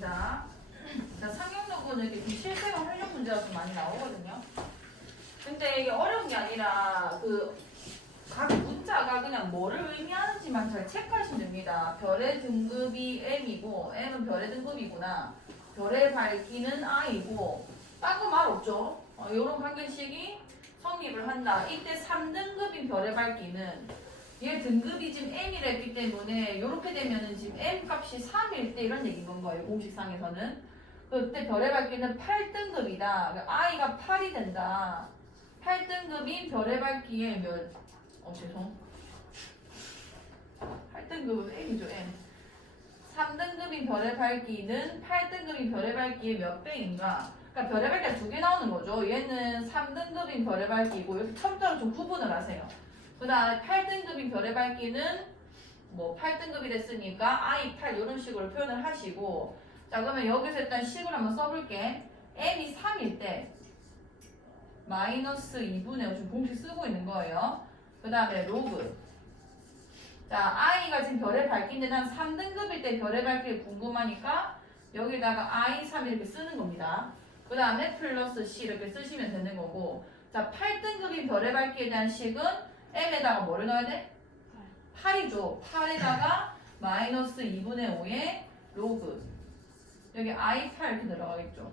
봅시다. 자, 상용론은 이렇게 실생활 활용 문제가 좀 많이 나오거든요. 근데 이게 어려운 게 아니라 각 문자가 그냥 뭐를 의미하는지만 잘 체크하시면 됩니다. 별의 등급이 M이고 M은 별의 등급이구나. 별의 밝기는 I고 딴 거 말 없죠. 요런 관계식이 성립을 한다. 이때 3등급인 별의 밝기는 얘 등급이 지금 M이라 했기 때문에 이렇게 되면은 지금 M 값이 3일 때 이런 얘기인 건 거예요. 공식상에서는. 그때 별의 밝기는 8등급이다. I가 8이 된다. 8등급인 별의 밝기의 죄송. 8등급은 M이죠, M. 3등급인 별의 밝기는 8등급인 별의 밝기의 몇 배인가? 그러니까 별의 밝기가 두 개 나오는 거죠. 얘는 3등급인 별의 밝기고 이렇게 첨자로 좀 구분을 하세요. 그 다음에 8등급인 별의 밝기는 8등급이 됐으니까 I8 이런 식으로 표현을 하시고 자 그러면 여기서 일단 식을 한번 써볼게. M이 3일 때 마이너스 2분의 5 지금 공식 쓰고 있는 거예요. 그 다음에 로그 자 I가 지금 별의 밝기인데 난 3등급일 때 별의 밝기가 궁금하니까 여기다가 I3 이렇게 쓰는 겁니다. 그 다음에 플러스 C 이렇게 쓰시면 되는 거고 자 8등급인 별의 밝기에 대한 식은 M에다가 뭐를 넣어야 돼? 8이죠. 8에다가 마이너스 2분의 5의 로그 여기 I8 이렇게 들어가겠죠.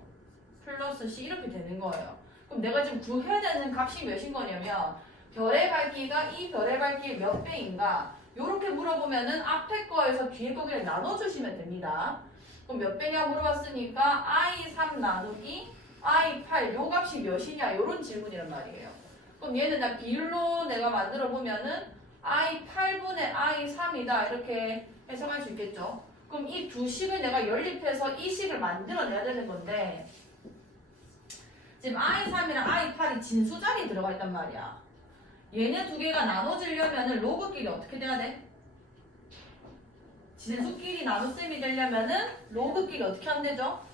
플러스 C 이렇게 되는 거예요. 그럼 내가 지금 구해야 되는 값이 몇인 거냐면 별의 밝기가 이 별의 밝기의 몇 배인가 요렇게 물어보면은 앞에 거에서 뒤에 거 그냥 나눠주시면 됩니다. 그럼 몇 배냐 물어봤으니까 I3 나누기 I8 요 값이 몇이냐 요런 질문이란 말이에요. 그럼 얘는 나 비율로 내가 만들어 보면은 I8분의 I3이다 이렇게 해석할 수 있겠죠. 그럼 이 두 식을 내가 연립해서 이 식을 만들어내야 되는 건데 지금 I3이랑 I8이 진수자리에 들어가 있단 말이야. 얘네 두 개가 나눠지려면은 로그끼리 어떻게 돼야 돼? 진수끼리 나눗셈이 되려면은 로그끼리 어떻게 하면 되죠?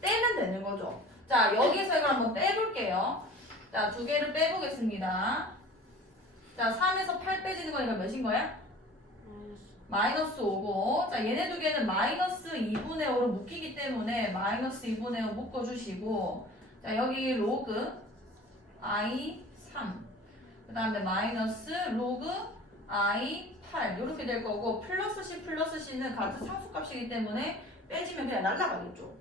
떼면 되는 거죠. 자 여기서 이걸 한번 빼볼게요. 자 두 개를 빼보겠습니다. 자 3에서 8 빼지는 거니까 몇인 거야? 마이너스 5고 자 얘네 두 개는 마이너스 2분의 5로 묶이기 때문에 마이너스 2분의 5 묶어주시고 자 여기 로그 I3 그 다음에 마이너스 로그 I8 이렇게 될 거고 플러스 C는 같은 상수값이기 때문에 빼지면 그냥 날라가겠죠.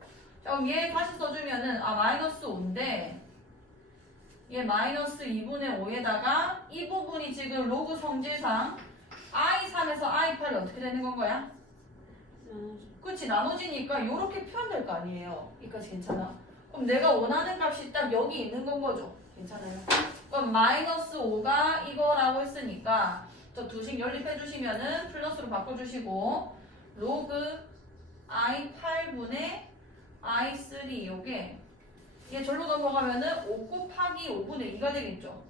자 그럼 얘 다시 써주면은 마이너스 5인데 얘 마이너스 2분의 5에다가 이 부분이 지금 로그 성질상 I3에서 I8이 어떻게 되는 건 거야? 그치 나눠지니까 이렇게 표현될 거 아니에요. 여기까지 괜찮아? 그럼 내가 원하는 값이 딱 여기 있는 건 거죠. 괜찮아요? 그럼 마이너스 5가 이거라고 했으니까 저 두식 연립해 주시면은 플러스로 바꿔주시고 로그 I8분의 I3 요게 얘 절로 넘어가면은 5 곱하기 5분의 2가 되겠죠.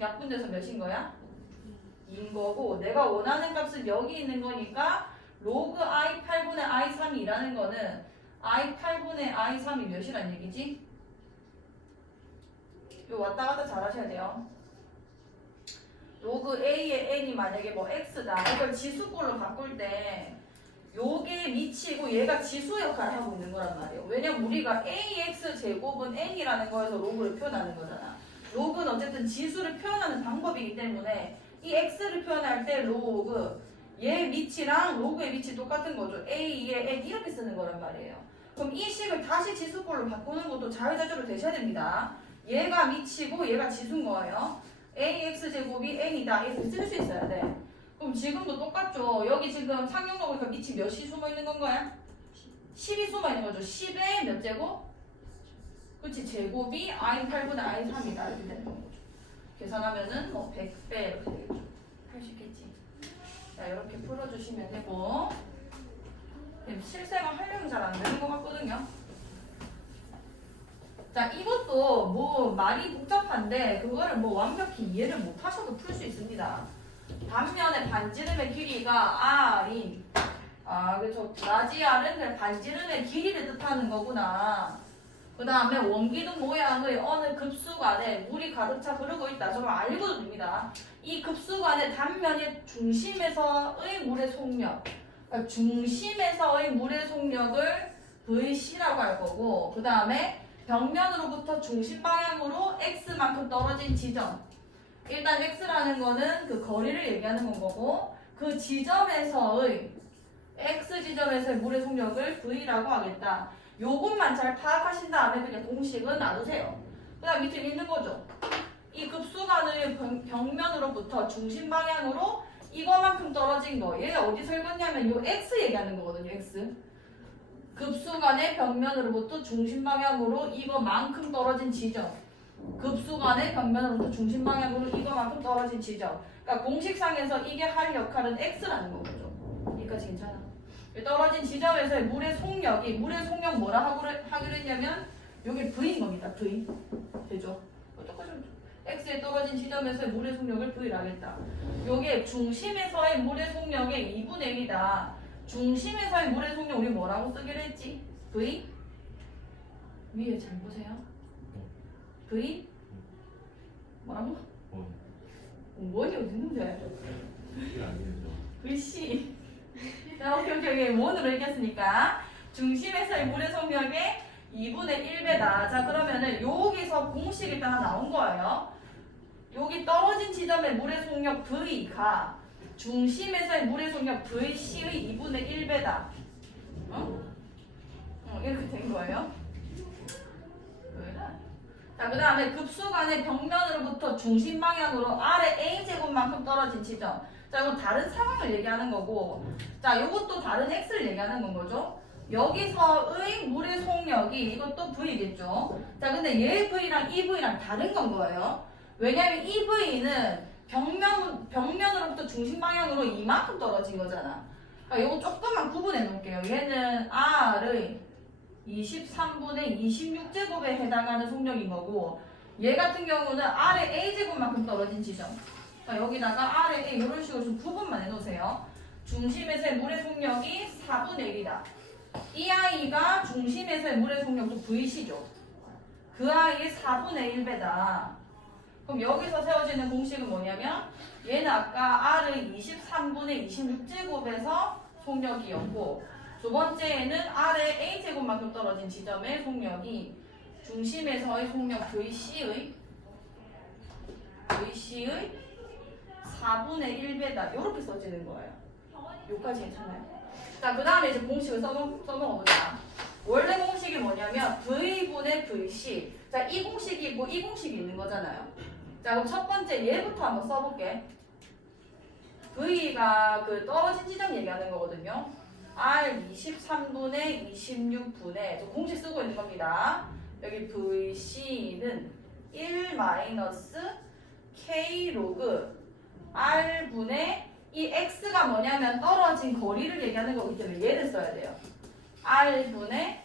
약분돼서 몇인 거야? 2인 거고 내가 원하는 값은 여기 있는 거니까 로그 I8분의 I3이라는 거는 I8분의 I3이 몇이란 얘기지? 요 왔다 갔다 잘 하셔야 돼요. 로그 A의 N이 만약에 X다. 이걸 지수꼴로 바꿀 때 요게 미치고 얘가 지수 역할을 하고 있는 거란 말이에요. 왜냐면 우리가 AX 제곱은 N이라는 거에서 로그를 표현하는 거잖아. 로그는 어쨌든 지수를 표현하는 방법이기 때문에 이 X를 표현할 때 로그 얘 미치랑 로그의 미치 똑같은 거죠. A의 N 이렇게 쓰는 거란 말이에요. 그럼 이 식을 다시 지수꼴로 바꾸는 것도 자유자재로 되셔야 됩니다. 얘가 미치고 얘가 지수인 거예요. AX 제곱이 N이다. 이렇게 쓸 수 있어야 돼. 그럼 지금도 똑같죠. 여기 지금 상용로니까 미치 몇이 숨어 있는 건 거야? 10이 숨어 있는 거죠. 10의 몇 제곱? 그치 제곱이 I8분의 I3이다. 이렇게 되는 거죠. 계산하면은 100배 이렇게 되겠죠. 할 수 있겠지. 자 이렇게 풀어주시면 되고 실생활 활용이 잘 안 되는 것 같거든요. 자 이것도 말이 복잡한데 그거를 완벽히 이해를 못 하셔도 풀 수 있습니다. 단면의 반지름의 길이가 R인 그렇죠. 라지 R은 그냥 반지름의 길이를 뜻하는 거구나. 그 다음에 원기둥 모양의 어느 급수관에 물이 가득 차 흐르고 있다. 정말 알고도 됩니다. 이 급수관의 단면의 중심에서의 물의 속력 그러니까 중심에서의 물의 속력을 VC라고 할 거고 그 다음에 벽면으로부터 중심 방향으로 X만큼 떨어진 지점. 일단 X라는 거는 그 거리를 얘기하는 건 거고 그 지점에서의 X 지점에서의 물의 속력을 V라고 하겠다. 요것만 잘 파악하신 다음에 그냥 공식은 놔두세요. 그 다음 밑에 있는 거죠. 이 급수간의 벽면으로부터 중심 방향으로 이거만큼 떨어진 거. 얘 어디서 읽었냐면 요 X 얘기하는 거거든요. X. 급수간의 벽면으로부터 중심 방향으로 이거만큼 떨어진 지점. 급수간의 벽면으로부터 중심 방향으로 이거만큼 떨어진 지점. 그러니까 공식상에서 이게 할 역할은 X라는 거죠. 여기까지 괜찮아? 떨어진 지점에서의 물의 속력이 물의 속력 뭐라 하기로 했냐면 여기 V인 겁니다. V. 되죠? 똑같이 X에 떨어진 지점에서의 물의 속력을 V라 하겠다. 요게 중심에서의 물의 속력의 2분의 1이다. 중심에서의 물의 속력 우리 뭐라고 쓰기로 했지? V? 위에 잘 보세요. V? 뭐라고? 원이 어디 있는데? VC. 자, 오케이. 원으로 읽겠으니까 중심에서의 물의 속력의 2분의 1배다. 자, 그러면은 여기서 공식이 일단 하나 나온 거예요. 여기 떨어진 지점의 물의 속력 V가 중심에서의 물의 속력 VC의 2분의 1배다. 이렇게 된 거예요. 자, 그 다음에 급수간의 벽면으로부터 중심 방향으로 아래 A제곱만큼 떨어진 지점. 자, 이건 다른 상황을 얘기하는 거고, 자, 이것도 다른 X를 얘기하는 건 거죠. 여기서의 물의 속력이 이것도 V겠죠. 자, 근데 얘 V랑 이 V랑 다른 건 거예요. 왜냐면 이 V는 벽면으로부터 중심 방향으로 이만큼 떨어진 거잖아. 그러니까 이거 조금만 구분해 놓을게요. 얘는 R의 23분의 26제곱에 해당하는 속력인 거고 얘 같은 경우는 R의 A제곱만큼 떨어진 지점. 그러니까 여기다가 R의 A 이런 식으로 좀 구분만 해놓으세요. 중심에서의 물의 속력이 4분의 1이다. 이 아이가 중심에서의 물의 속력도 VC죠. 그 아이의 4분의 1배다. 그럼 여기서 세워지는 공식은 뭐냐면 얘는 아까 R의 23분의 26제곱에서 속력이었고 두 번째에는 R의 A제곱만큼 떨어진 지점의 속력이 중심에서의 속력 VC의 4분의 1배다. 이렇게 써지는 거예요. 여기까지 괜찮아요? 자, 그 다음에 이제 공식을 써먹어보자. 원래 공식이 뭐냐면 V분의 VC. 자, 이 공식이 있고 이 공식이 있는 거잖아요. 자, 그럼 첫 번째 얘부터 한번 써볼게. V가 그 떨어진 지점 얘기하는 거거든요. R 23분의 26분의 저 공식 쓰고 있는 겁니다. 여기 VC는 1 마이너스 K 로그 R분의 이 X가 뭐냐면 떨어진 거리를 얘기하는 거기 때문에 얘를 써야 돼요. R분의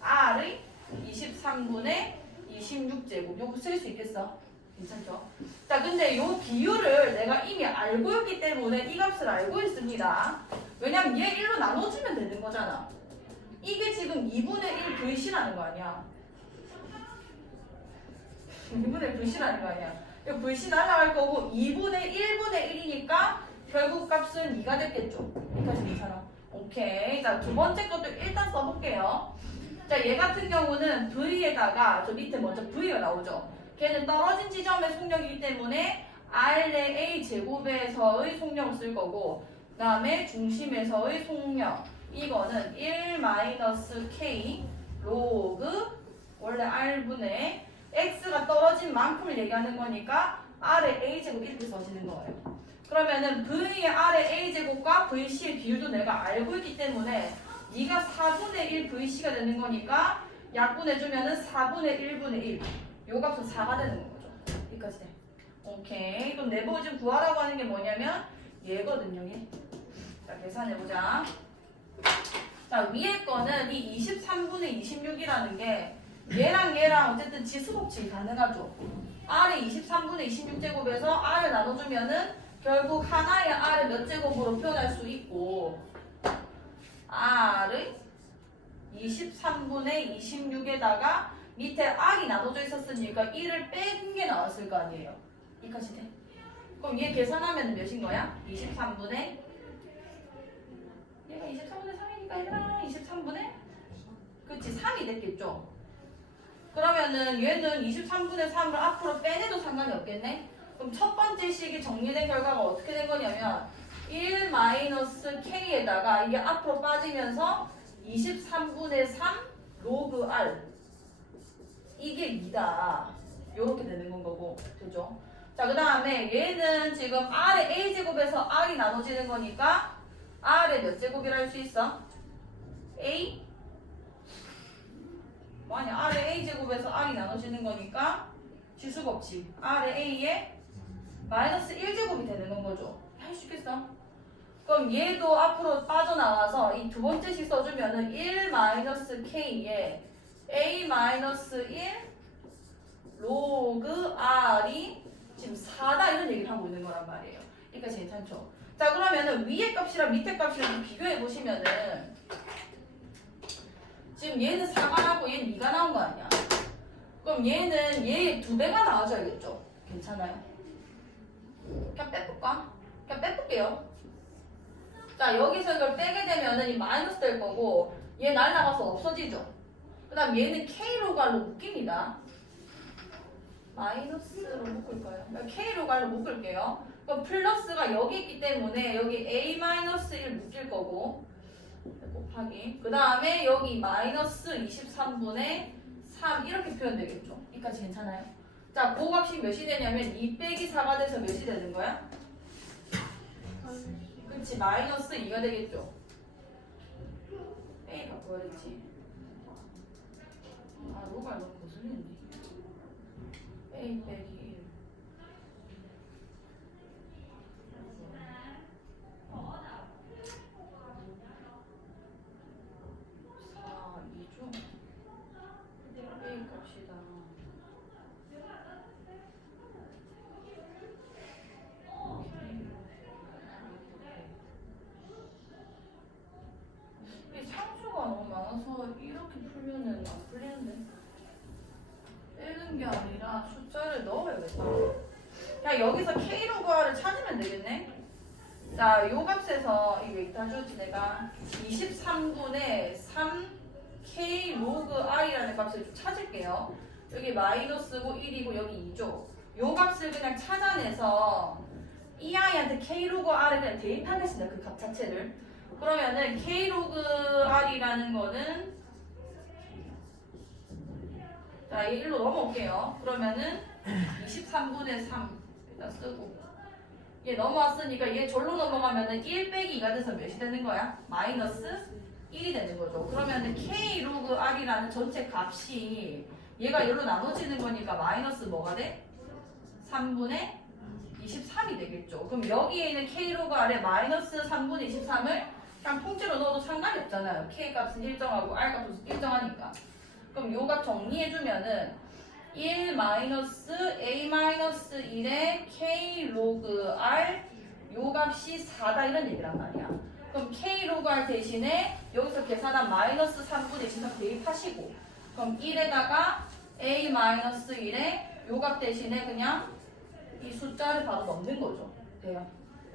R의 23분의 26제곱. 요거 쓸 수 있겠어? 괜찮죠? 자, 근데 요 비율을 내가 이미 알고 있기 때문에 이 값을 알고 있습니다. 왜냐면 얘 1로 나눠주면 되는 거잖아. 이게 지금 2분의 1 VC라는 거 아니야? 2분의 1 VC라는 거 아니야? 이거 VC 날라갈 거고 2분의 1분의 1이니까 결국 값은 2가 됐겠죠? 여기까지 괜찮아? 오케이. 자, 두 번째 것도 일단 써볼게요. 자, 얘 같은 경우는 V에다가 저 밑에 먼저 V가 나오죠? 걔는 떨어진 지점의 속력이기 때문에 R의 A 제곱에서의 속력을 쓸 거고 그 다음에 중심에서의 속력 이거는 1 마이너스 K 로그 원래 R분의 X가 떨어진 만큼을 얘기하는 거니까 R의 A 제곱 이렇게 써지는 거예요. 그러면은 V의 R의 A 제곱과 VC의 비율도 내가 알고 있기 때문에 네가 4분의 1 VC가 되는 거니까 약분해주면은 4분의 1분의 1 요 값은 4가 되는 거죠. 여기까지 돼. 오케이. 그럼 내부 지금 구하라고 하는 게 뭐냐면 얘거든요. 얘. 자, 계산해보자. 자, 위에 거는 이 23분의 26이라는 게 얘랑 어쨌든 지수법칙이 가능하죠. R이 23분의 26제곱에서 R을 나눠주면은 결국 하나의 R을 몇 제곱으로 표현할 수 있고 R의 23분의 26에다가 밑에 R이 나눠져 있었으니까 1을 뺀 게 나왔을 거 아니에요. 이까지 돼. 그럼 얘 계산하면 몇인 거야? 23분의 얘가 23분의 3이니까 얘랑 23분의 3이 됐겠죠? 그러면은 얘는 23분의 3을 앞으로 빼내도 상관이 없겠네? 그럼 첫 번째 식이 정리된 결과가 어떻게 된 거냐면 1-k에다가 이게 앞으로 빠지면서 23분의 3 로그 r 이게 2다. 요렇게 되는 건 거고 되죠? 자, 그 다음에 얘는 지금 r의 a제곱에서 r이 나눠지는 거니까 r의 몇 제곱이라 할 수 있어? a? 아니 r의 a제곱에서 r이 나눠지는 거니까 지수가 없지. r의 a에 마이너스 1제곱이 되는 건 거죠. 할 수 있겠어? 그럼 얘도 앞으로 빠져나와서 이 두 번째씩 써주면은 1-k에 a-1 로그 r이 지금 4다 이런 얘기를 하고 있는 거란 말이에요. 그러니까 괜찮죠? 자, 그러면은 위에 값이랑 밑에 값이랑 비교해 보시면은 지금 얘는 4가 나고 얘는 2가 나온 거 아니야? 그럼 얘는 얘 2배가 나와줘야겠죠? 괜찮아요? 그냥 빼볼까? 그냥 빼볼게요. 자, 여기서 이걸 빼게 되면은 이 마이너스 될 거고 얘 날라가서 없어지죠? 그 다음 얘는 K로 갈로 묶입니다. 마이너스로 묶을 거예요. K로 갈로 묶을게요. 그럼 플러스가 여기 있기 때문에 여기 A-1 묶일 거고 곱하기 그 다음에 여기 마이너스 23분의 3 이렇게 표현되겠죠. 여기까지 괜찮아요? 자, 그 값이 몇이 되냐면 2 빼기 4가 돼서 몇이 되는 거야? 그렇지, 마이너스 2가 되겠죠. A 바꿔야지. 아, 로가 너무 거슬리는데. A 빼기 1. 너무 많아서 이렇게 풀면은 안 풀리는데. 빼는 게 아니라 숫자를 넣어야겠다. 그냥 여기서 K 로그 R을 찾으면 되겠네. 자, 요 값에서 이거 이따 주지 내가 23분의 3 K 로그 R이라는 값을 좀 찾을게요. 여기 마이너스고 1이고 여기 2죠. 요 값을 그냥 찾아내서 이 아이한테 K 로그 R을 그냥 대입하겠습니다. 그 값 자체를. 그러면은 K 로그 R이라는 거는 자, 이 1로 넘어올게요. 그러면은 23분의 3 일단 쓰고 얘 넘어왔으니까 얘 절로 넘어가면은 1 빼기 2가 돼서 몇이 되는 거야? 마이너스 1이 되는 거죠. 그러면은 K 로그 R이라는 전체 값이 얘가 얘로 나눠지는 거니까 마이너스 뭐가 돼? 3분의 23이 되겠죠. 그럼 여기에 있는 K 로그 R에 마이너스 3분의 23을 그냥 통째로 넣어도 상관이 없잖아요. K 값은 일정하고 R 값은 일정하니까. 그럼 요 값 정리해주면은 1-A-1의 K 로그 R 요 값이 4다 이런 얘기란 말이야. 그럼 K 로그 R 대신에 여기서 계산한 마이너스 3분의 23 대입하시고 그럼 1에다가 A-1의 요 값 대신에 그냥 이 숫자를 바로 넣는 거죠. 돼요.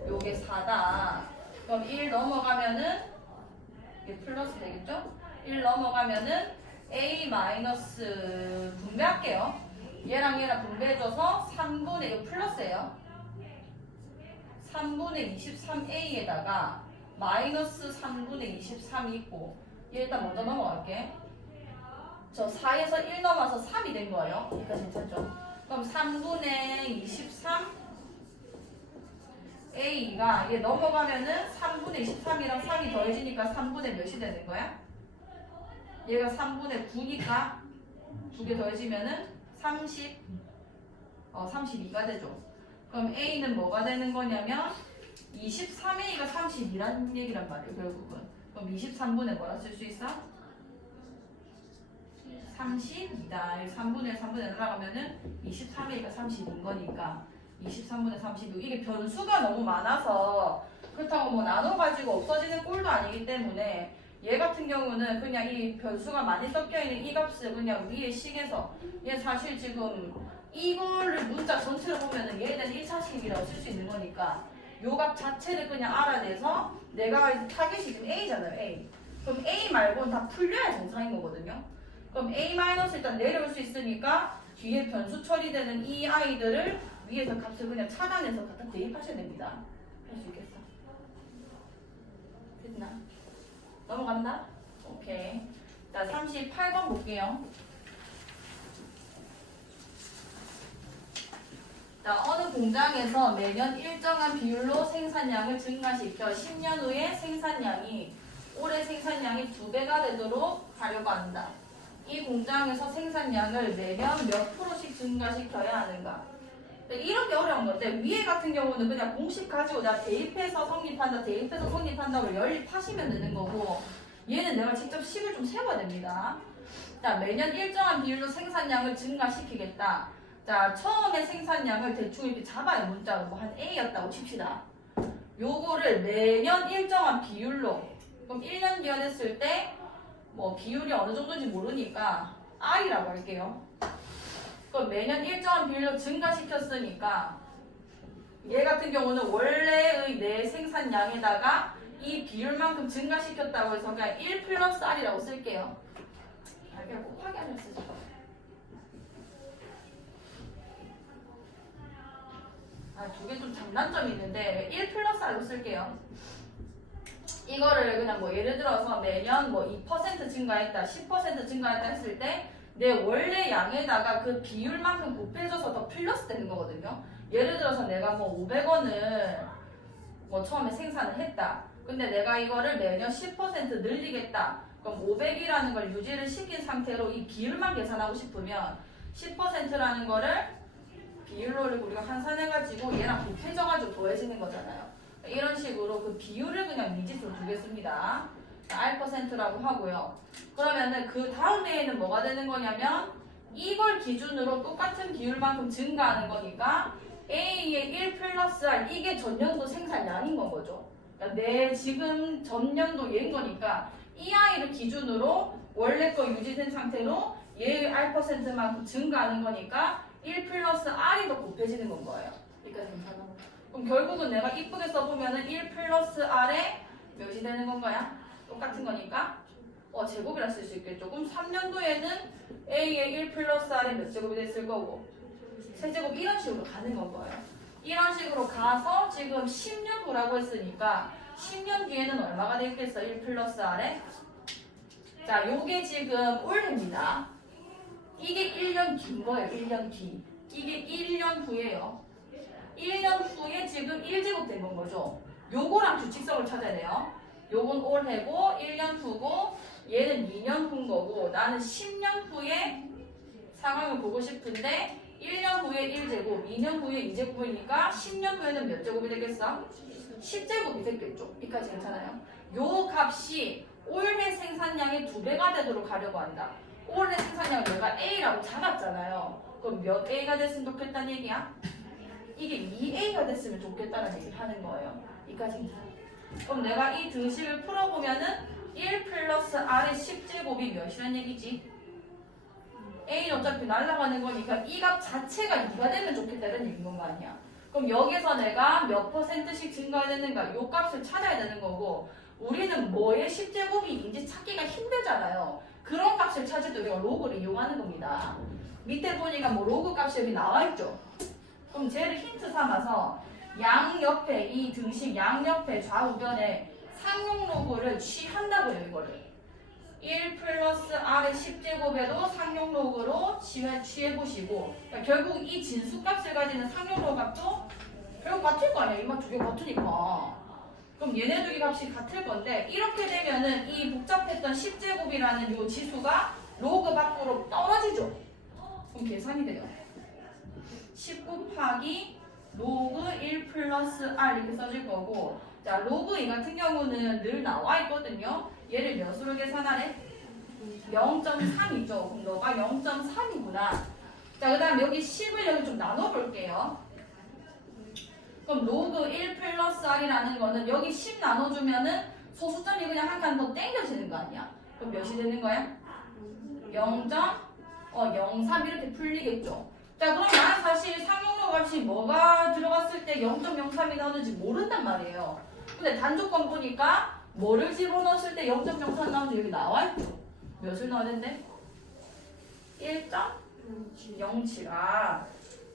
요게 4다. 그럼 1 넘어가면은 이게 플러스 되겠죠? 1 넘어가면은 A 마이너스 분배할게요. 얘랑 얘랑 분배해줘서 3분의 이거 플러스예요. 3분의 23A에다가 마이너스 3분의 23이 있고 얘 일단 먼저 넘어갈게. 저 4에서 1 넘어서 3이 된 거예요. 그러니까 괜찮죠? 그럼 3분의 23 A가 얘 넘어가면은 3분의 23이랑 3이 더해지니까 3분의 몇이 되는 거야? 얘가 3분의 9니까 두 개 더해지면은 32가 되죠. 그럼 A는 뭐가 되는 거냐면 23A가 32라는 얘기란 말이에요. 결국은. 그럼 23분의 뭐라 쓸 수 있어? 32다. 3분의 3분의 날아가면은 23A가 30인 거니까 23분의 36. 이게 변수가 너무 많아서 그렇다고 뭐 나눠가지고 없어지는 꼴도 아니기 때문에 얘 같은 경우는 그냥 이 변수가 많이 섞여있는 이 값을 그냥 위에 식에서 얘 사실 지금 이거를 문자 전체를 보면은 얘는 1차식이라고 쓸 수 있는 거니까 요 값 자체를 그냥 알아내서 내가 타겟이 지금 A잖아요. A. 그럼 A 말고는 다 풀려야 정상인 거거든요. 그럼 A 마이너스 일단 내려올 수 있으니까 뒤에 변수 처리되는 이 아이들을 위에서 값을 그냥 차단해서 갖다 대입하셔야 됩니다. 할 수 있겠어? 됐나? 넘어간다? 오케이. 자, 38번 볼게요. 자, 어느 공장에서 매년 일정한 비율로 생산량을 증가시켜 10년 후에 생산량이 올해 생산량이 2배가 되도록 하려고 한다. 이 공장에서 생산량을 매년 몇 프로씩 증가시켜야 하는가? 이런 게 어려운 건데 위에 같은 경우는 그냥 공식 가지고 내가 대입해서 성립한다, 대입해서 성립한다고 연립하시면 되는 거고 얘는 내가 직접 식을 좀 세워야 됩니다. 자, 매년 일정한 비율로 생산량을 증가시키겠다. 자, 처음에 생산량을 대충 이렇게 잡아요. 문자로 뭐 한 A였다고 칩시다. 요거를 매년 일정한 비율로 그럼 1년 뒤가 됐을 때 뭐 비율이 어느 정도인지 모르니까 I라고 할게요. 그럼 매년 일정한 비율로 증가시켰으니까 얘 같은 경우는 원래의 내 생산량에다가 이 비율만큼 증가시켰다고 해서 그냥 1 플러스 R이라고 쓸게요. 그냥 꼭 확인하면 쓰죠. 두 개 좀 장단점이 있는데 1 플러스 R로 쓸게요. 이거를 그냥 뭐 예를 들어서 매년 뭐 2% 증가했다, 10% 증가했다 했을 때 내 원래 양에다가 그 비율만큼 곱해줘서 더 플러스 되는 거거든요. 예를 들어서 내가 뭐 500원을 뭐 처음에 생산을 했다. 근데 내가 이거를 매년 10% 늘리겠다. 그럼 500이라는 걸 유지를 시킨 상태로 이 비율만 계산하고 싶으면 10%라는 거를 비율로 우리가 환산해가지고 얘랑 곱해져가지고 더해지는 거잖아요. 이런 식으로 그 비율을 그냥 미지수로 두겠습니다. R%라고 하고요. 그러면은 그 다음에는 뭐가 되는 거냐면 이걸 기준으로 똑같은 비율만큼 증가하는 거니까 A의 1 플러스 R 이게 전년도 생산량인 건 거죠. 그러니까 내 지금 전년도 얘인 거니까 이 아이를 기준으로 원래 거 유지된 상태로 얘의 R%만큼 증가하는 거니까 1 플러스 R이 더 곱해지는 건 거예요. 여기까지 괜찮아? 그럼 결국은 내가 이쁘게 써보면은 1 플러스 R에 몇이 되는 건 거야? 똑같은 거니까 제곱이라 쓸 수 있겠죠. 그럼 3년도에는 A의 1 플러스 R에 몇 제곱이 됐을 거고 세제곱 이런 식으로 가는 건 거예요. 이런 식으로 가서 지금 10년 후라고 했으니까 10년 뒤에는 얼마가 되겠어? 1 플러스 R에 자, 요게 지금 올해입니다. 이게 1년 뒤인 거예요. 1년 뒤. 이게 1년 후예요. 1년 후에 지금 1제곱 된 건 거죠. 요거랑 규칙성을 찾아야 돼요. 요건 올해고 1년 후고 얘는 2년 후인 거고 나는 10년 후에 상황을 보고 싶은데 1년 후에 1제곱, 2년 후에 2제곱이니까 10년 후에는 몇 제곱이 되겠어? 10제곱이 됐겠죠. 여기까지 괜찮아요? 요 값이 올해 생산량의 2배가 되도록 하려고 한다. 올해 생산량을 내가 A라고 잡았잖아요. 그럼 몇 A가 됐으면 좋겠다는 얘기야? 이게 2A가 됐으면 좋겠다는 얘기를 하는 거예요. 여기까지 괜찮아요? 그럼 내가 이 등식을 풀어보면은 1 플러스 R의 10제곱이 몇이란 얘기지? A는 어차피 날아가는 거니까 이 값 자체가 2가 되면 좋겠다는 얘기인 거 아니야? 그럼 여기서 내가 몇 %씩 증가되는가 요 값을 찾아야 되는 거고 우리는 뭐의 10제곱인지 찾기가 힘들잖아요. 그런 값을 찾을 때 우리가 로그를 이용하는 겁니다. 밑에 보니까 뭐 로그 값이 여기 나와 있죠? 그럼 쟤를 힌트 삼아서 양옆에 이 등식 양옆에 좌우변에 상용 로그를 취한다고요. 이거를 1 플러스 R의 10제곱에도 상용 로그로 취해보시고 그러니까 결국 이 진수값을 가지는 상용 로그 값도 결국 같을 거 아니야. 이 맛 두 개 같으니까. 그럼 얘네 두 개 값이 같을 건데 이렇게 되면은 이 복잡했던 10제곱이라는 요 지수가 로그 밖으로 떨어지죠. 그럼 계산이 돼요. 10 곱하기 로그 1 플러스 R 이렇게 써질 거고 자 로그 이 같은 경우는 늘 나와 있거든요. 얘를 몇으로 계산하래? 0.3이죠. 그럼 너가 0.3이구나. 자 그 다음 여기 10을 여기 좀 나눠볼게요. 그럼 로그 1 플러스 R이라는 거는 여기 10 나눠주면은 소수점이 그냥 한 칸 더 땡겨지는 거 아니야? 그럼 몇이 되는 거야? 0.03 이렇게 풀리겠죠. 자 그럼 나는 사실 상용로 값이 뭐가 들어갔을 때 0.03이 나오는지 모른단 말이에요. 근데 단조건 보니까 뭐를 집어넣었을 때 0.03 나오는지 여기 나와있죠. 몇을 넣었는데? 1.07.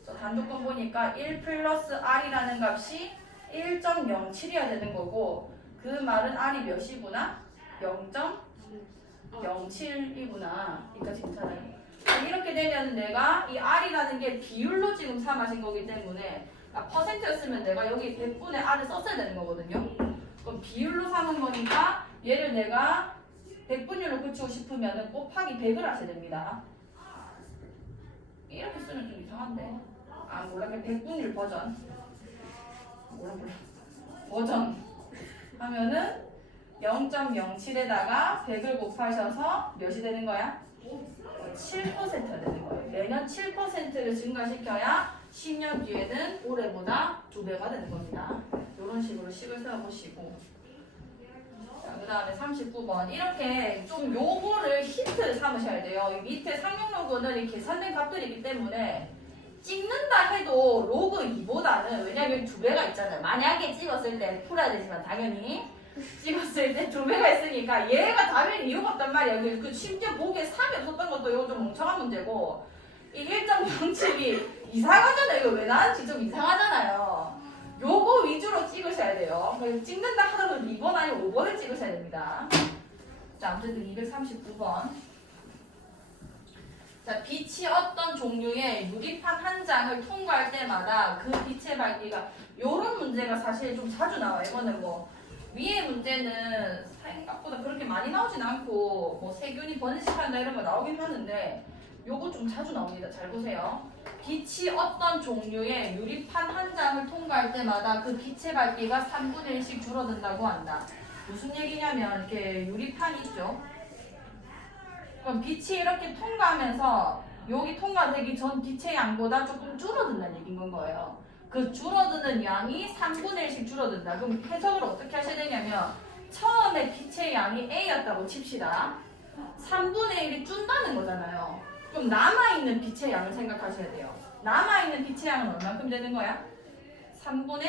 저 단조건 보니까 1 플러스 r이라는 값이 1.07이어야 되는 거고 그 말은 r이 몇이구나? 0.07이구나. 여기까지 괜찮아요. 이렇게 되면 내가 이 r이라는 게 비율로 지금 삼아진 거기 때문에 퍼센트였으면 내가 여기 100분의 r을 썼어야 되는 거거든요. 그럼 비율로 삼은 거니까 얘를 내가 100분율로 붙이고 싶으면 곱하기 100을 하셔야 됩니다. 이렇게 쓰면 좀 이상한데. 몰라. 그냥 100분율 버전. 몰라. 버전. 하면은 0.07에다가 100을 곱하셔서 몇이 되는 거야? 7%가 되는 거예요. 매년 7%를 증가시켜야 10년 뒤에는 올해보다 2배가 되는 겁니다. 이런 식으로 식을 세워보시고. 자, 그 다음에 39번. 이렇게 좀 요거를 힌트를 삼으셔야 돼요. 이 밑에 상용로그는 이 계산된 값들이 있기 때문에 찍는다 해도 로그 2보다는 왜냐면 2배가 있잖아요. 만약에 찍었을 때 풀어야 되지만 당연히 찍었을 때 2배가 있으니까 얘가 다를 이유가 없단 말이야. 그 심지어 보기에 3이 없었던 것도 이거 좀 멍청한 문제고 이 1.07이 이상하잖아요. 이거 왜 나왔는지 좀 이상하잖아요. 요거 위주로 찍으셔야 돼요. 찍는다 하더라도 2번 아니면 5번을 찍으셔야 됩니다. 자, 아무튼 239번. 자, 빛이 어떤 종류의 유리판 한 장을 통과할 때마다 그 빛의 밝기가 요런 문제가 사실 좀 자주 나와요. 이거는 뭐 위에 문제는 생각보다 그렇게 많이 나오진 않고 뭐 세균이 번식한다 이런 거 나오긴 하는데 요거 좀 자주 나옵니다. 잘 보세요. 빛이 어떤 종류의 유리판 한 장을 통과할 때마다 그 빛의 밝기가 3분의 1씩 줄어든다고 한다. 무슨 얘기냐면 이렇게 유리판이 있죠. 그럼 빛이 이렇게 통과하면서 여기 통과되기 전 빛의 양보다 조금 줄어든다는 얘기인 거예요. 그 줄어드는 양이 3분의 1씩 줄어든다. 그럼 해석을 어떻게 하셔야 되냐면 처음에 빛의 양이 A였다고 칩시다. 3분의 1이 준다는 거잖아요. 그럼 남아있는 빛의 양을 생각하셔야 돼요. 남아있는 빛의 양은 얼마큼 되는 거야? 3분의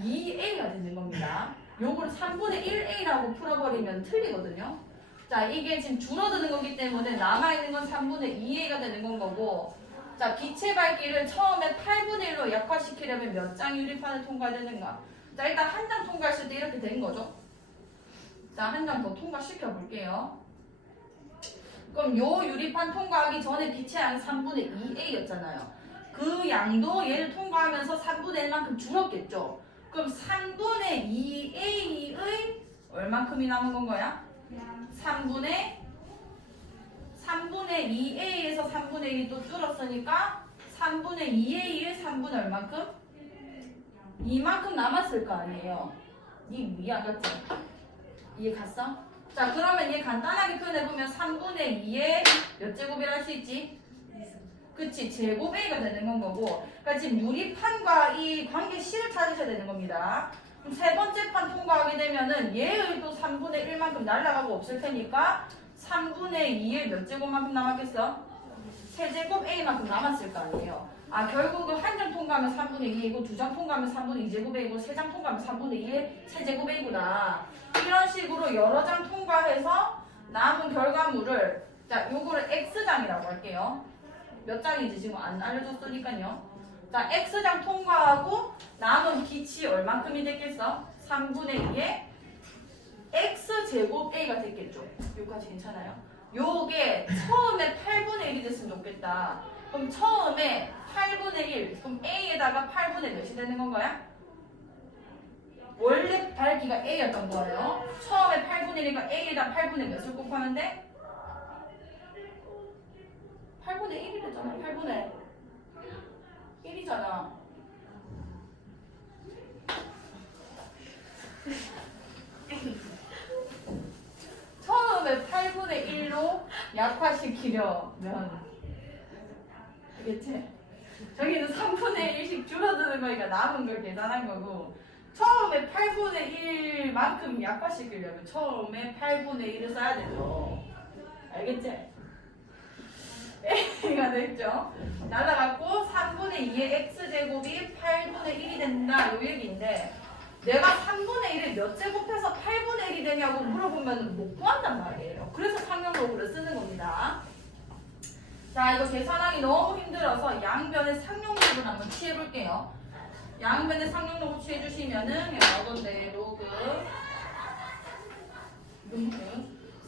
2A가 되는 겁니다. 요거를 3분의 1A라고 풀어버리면 틀리거든요. 자, 이게 지금 줄어드는 거기 때문에 남아있는 건 3분의 2A가 되는 건 거고 자, 빛의 밝기를 처음에 8분의 1로 약화시키려면 몇 장 유리판을 통과해야 되는가? 자, 일단 한 장 통과했을 때 이렇게 된 거죠. 자, 한 장 더 통과시켜 볼게요. 그럼 요 유리판 통과하기 전에 빛의 양이 3분의 2A였잖아요. 그 양도 얘를 통과하면서 3분의 1만큼 줄었겠죠. 그럼 3분의 2A의 얼만큼이 남은 건 거야? 3분의 2A에서 3분의 1이 또 줄었으니까 3분의 2A의 3분의 얼만큼? 2만큼 남았을 거 아니에요. 이해 안 갔지? 이해 갔어? 자, 그러면 얘 간단하게 표현해보면 3분의 2의 몇 제곱이라 할 수 있지? 그치, 제곱 A가 되는 건 거고 그러니까 지금 유리판과 이 관계 C를 찾으셔야 되는 겁니다. 그럼 세 번째 판 통과하게 되면은 얘의 또 3분의 1만큼 날아가고 없을 테니까 3분의 2의 몇 제곱만큼 남았겠어? 세제곱 A만큼 남았을 거 아니에요. 결국은 한 장 통과하면 3분의 2이고 두 장 통과하면 3분의 2제곱 A고 세 장 통과하면 3분의 2의 세제곱 A구나. 이런 식으로 여러 장 통과해서 남은 결과물을 자, 요거를 X장이라고 할게요. 몇 장인지 지금 안 알려줬으니까요. 자, X장 통과하고 남은 빛이 얼만큼이 됐겠어? 3분의 2의 X제곱 A가 됐겠죠. 여기까지 괜찮아요? 요게 처음에 8분의 1이 됐으면 좋겠다. 그럼 처음에 8분의 1, 그럼 A에다가 8분의 몇이 되는 건 거야? 원래 밝기가 A였던 거예요. 처음에 8분의 1이니까 A에다 8분의 몇을 곱하면 돼? 8분의 1이 되잖아. 8분의 1이잖아. 처음에 8분의 1로 약화시키려면 알겠지? 저기는 3분의 1씩 줄어드는 거니까 남은 걸 계산한 거고 처음에 8분의 1만큼 약화시키려면 처음에 8분의 1을 써야 되죠. 알겠지? A가 됐죠? 날라갔고 3분의 2의 X제곱이 8분의 1이 된다 요 얘기인데 내가 3분의 1을 몇 제곱해서 8분의 1이 되냐고 물어보면 못 구한단 말이에요. 그래서 상용로그를 쓰는 겁니다. 자, 이거 계산하기 너무 힘들어서 양변의 상용록을 한번 취해볼게요. 양변의 상용록을 취해주시면은 나오던데 로그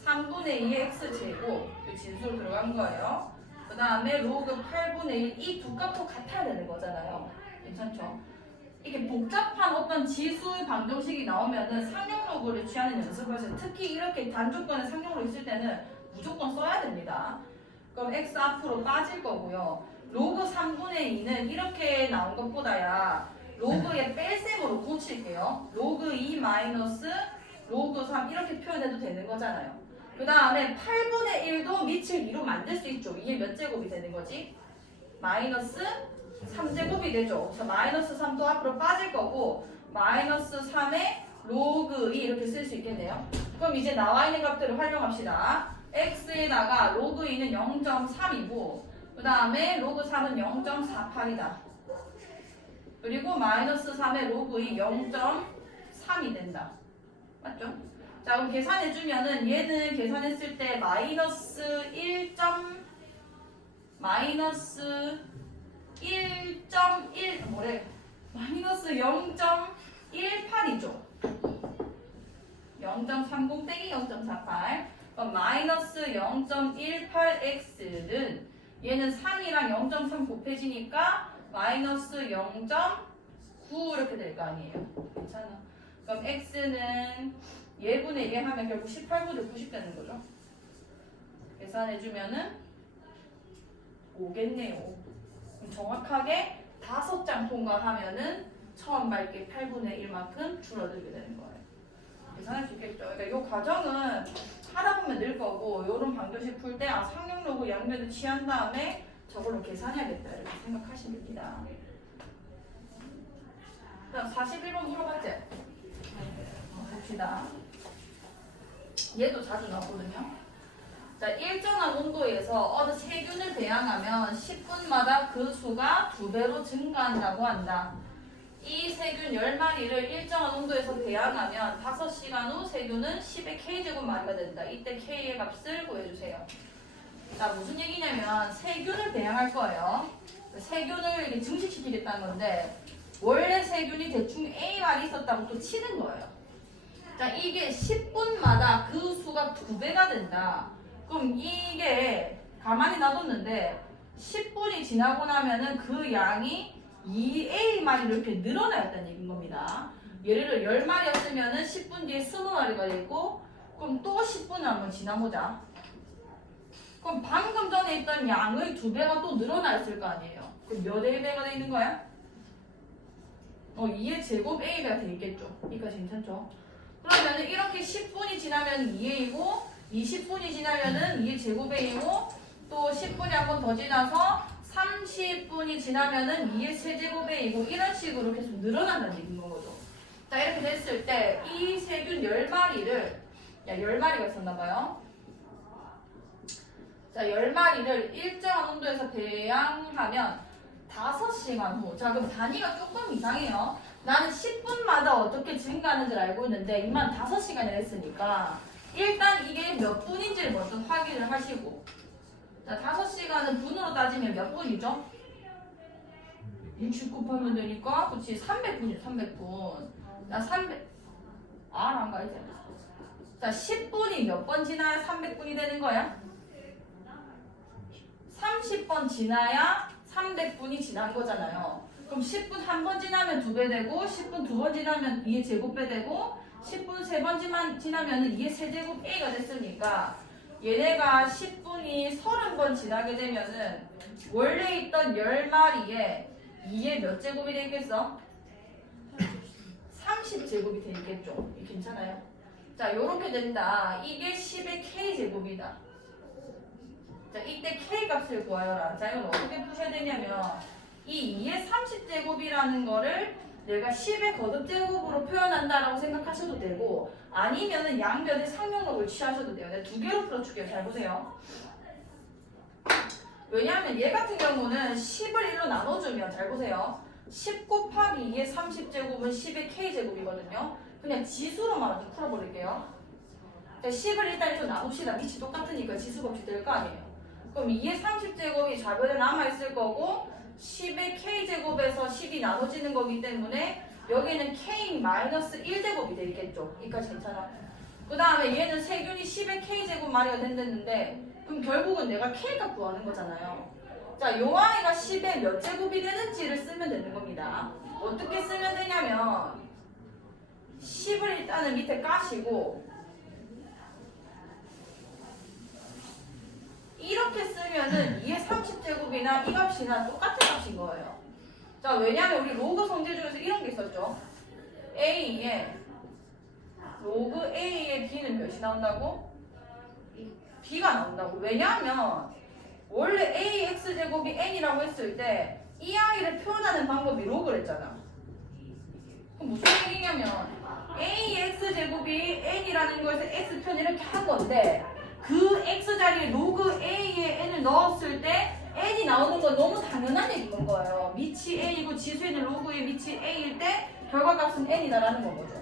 3분의 2의 x제곱 이 진수로 들어간 거예요. 그 다음에 로그 8분의 1 이 두 값도 같아야 되는 거잖아요. 괜찮죠? 이게 복잡한 어떤 지수 방정식이 나오면은 상용록을 취하는 연습을 하세요. 특히 이렇게 단조건의 상용록 있을 때는 무조건 써야 됩니다. 그럼 x 앞으로 빠질 거고요. 로그 3분의 2는 이렇게 나온 것보다야 로그의 뺄셈으로 고칠게요. 로그 2 마이너스 로그 3 이렇게 표현해도 되는 거잖아요. 그 다음에 8분의 1도 밑을 2로 만들 수 있죠. 이게 몇 제곱이 되는 거지? 마이너스 3제곱이 되죠. 그래서 마이너스 3도 앞으로 빠질 거고 마이너스 3의 로그 2 이렇게 쓸 수 있겠네요. 그럼 이제 나와 있는 값들을 활용합시다. x에다가 로그 2는 0.3이고 그 다음에 로그 3은 0.48이다. 그리고 마이너스 3의 로그 2 0.3이 된다. 맞죠? 자, 그럼 계산해주면은 얘는 계산했을 때 마이너스 0.18이죠. 0.30 빼기 0.48. 그럼 마이너스 0.18x는 얘는 3이랑 0.3 곱해지니까 마이너스 0.9 이렇게 될 거 아니에요. 괜찮아. 그럼 x는 예분의 1 하면 결국 18분의 90 되는 거죠. 계산해주면은 5겠네요. 정확하게 5장 통과하면은 처음 밝게 8분의 1만큼 줄어들게 되는 거예요. 계산할 수 있겠죠. 그러니까 이 과정은 하다 보면 늘 거고 이런 방정식 풀 때 상용로그 양변을 취한 다음에 저걸로 계산해야겠다 이렇게 생각하시면 됩니다. 그럼 41번 물어봤지? 봅시다. 얘도 자주 나오거든요. 자, 일정한 온도에서 어느 세균을 배양하면 10분마다 그 수가 2배로 증가한다고 한다. 이 세균 10마리를 일정한 온도에서 배양하면 5시간 후 세균은 10의 K제곱마리가 된다. 이때 K의 값을 구해주세요. 자, 무슨 얘기냐면 세균을 배양할 거예요. 세균을 증식시키겠다는 건데 원래 세균이 대충 A마리 있었다고 또 치는 거예요. 자, 이게 10분마다 그 수가 2배가 된다. 그럼 이게 가만히 놔뒀는데 10분이 지나고 나면은 그 양이 2A마리로 이렇게 늘어나였다는 얘기인 겁니다. 예를 들어 10마리였으면은 10분 뒤에 20마리가 되고 그럼 또 10분을 한번 지나보자. 그럼 방금 전에 있던 양의 2배가 또 늘어나 있을 거 아니에요. 그럼 몇 A배가 돼 있는 거야? 2의 제곱 A배가 돼 있겠죠. 그러니까 괜찮죠? 그러면 이렇게 10분이 지나면 2A이고 20분이 지나면은 2의 제곱 A이고 또 10분이 한 번 더 지나서 30분이 지나면은 2의 세제곱 A이고 이런 식으로 계속 늘어난다는 얘기인 거죠. 자, 이렇게 됐을 때 이 세균 10마리를 10마리가 있었나봐요. 자, 10마리를 일정한 온도에서 배양하면 5시간 후. 자, 그럼 단위가 조금 이상해요. 나는 10분마다 어떻게 증가하는지 알고 있는데 이만 5시간이 했으니까 일단 이게 몇 분인지를 먼저 확인을 하시고 자, 5시간은 분으로 따지면 몇 분이죠? 60 곱하면 되니까 그치 300분이죠. 300분. 자, 300 안 가 이제. 자, 10분이 몇 번 지나야 300분이 되는 거야? 30번 지나야 300분이 지난 거잖아요. 그럼 10분 한 번 지나면 2배 되고 10분 2번 지나면 2의 제곱배 되고 10분 3번 지나면 2의 세제곱 A가 됐으니까 얘네가 10분이 30번 지나게 되면은 원래 있던 10마리에 2의 몇 제곱이 되겠어? 30제곱이 되겠죠. 괜찮아요? 자, 요렇게 된다. 이게 10의 K제곱이다. 자, 이때 K 값을 구하여라. 자, 이건 어떻게 푸셔야 되냐면 이 2의 30제곱이라는 거를 내가 10의 거듭제곱으로 표현한다라고 생각하셔도 되고 아니면은 양변의 상용록을 취하셔도 돼요. 내가 두 개로 풀어줄게요. 잘 보세요. 왜냐하면 얘 같은 경우는 10을 1로 나눠주면 잘 보세요. 10 곱하기 2의 30제곱은 10의 K제곱이거든요. 그냥 지수로만 먼저 풀어버릴게요. 10을 일단 1로 나눕시다. 밑이 똑같으니까 지수가 없이 될 거 아니에요. 그럼 2의 30제곱이 좌변에 남아있을 거고 10의 k제곱에서 10이 나눠지는 거기 때문에 여기는 k-1제곱이 되겠죠. 여기까지 괜찮아. 그 다음에 얘는 세균이 10의 k제곱 마리가 된댔는데 그럼 결국은 내가 k값 구하는 거잖아요. 자, 요 아이가 10의 몇 제곱이 되는지를 쓰면 되는 겁니다. 어떻게 쓰면 되냐면 10을 일단은 밑에 까시고 이렇게 쓰면은 2의 30제곱이나 이 값이나 똑같은 값인 거예요. 자, 왜냐면 우리 로그 성질 중에서 이런 게 있었죠. A에 로그 A의 B는 몇이 나온다고? B가 나온다고. 왜냐면 원래 AX제곱이 N이라고 했을 때 이 아이를 표현하는 방법이 로그를 했잖아. 그럼 무슨 얘기냐면 AX제곱이 N이라는 거에서 X편 이렇게 한 건데 그 X 자리에 로그 A에 N을 넣었을 때 N이 나오는 건 너무 당연한 얘기인 거예요. 밑이 N이고 지수에 있는 로그의 밑이 A일 때 결과값은 N이다라는 거죠.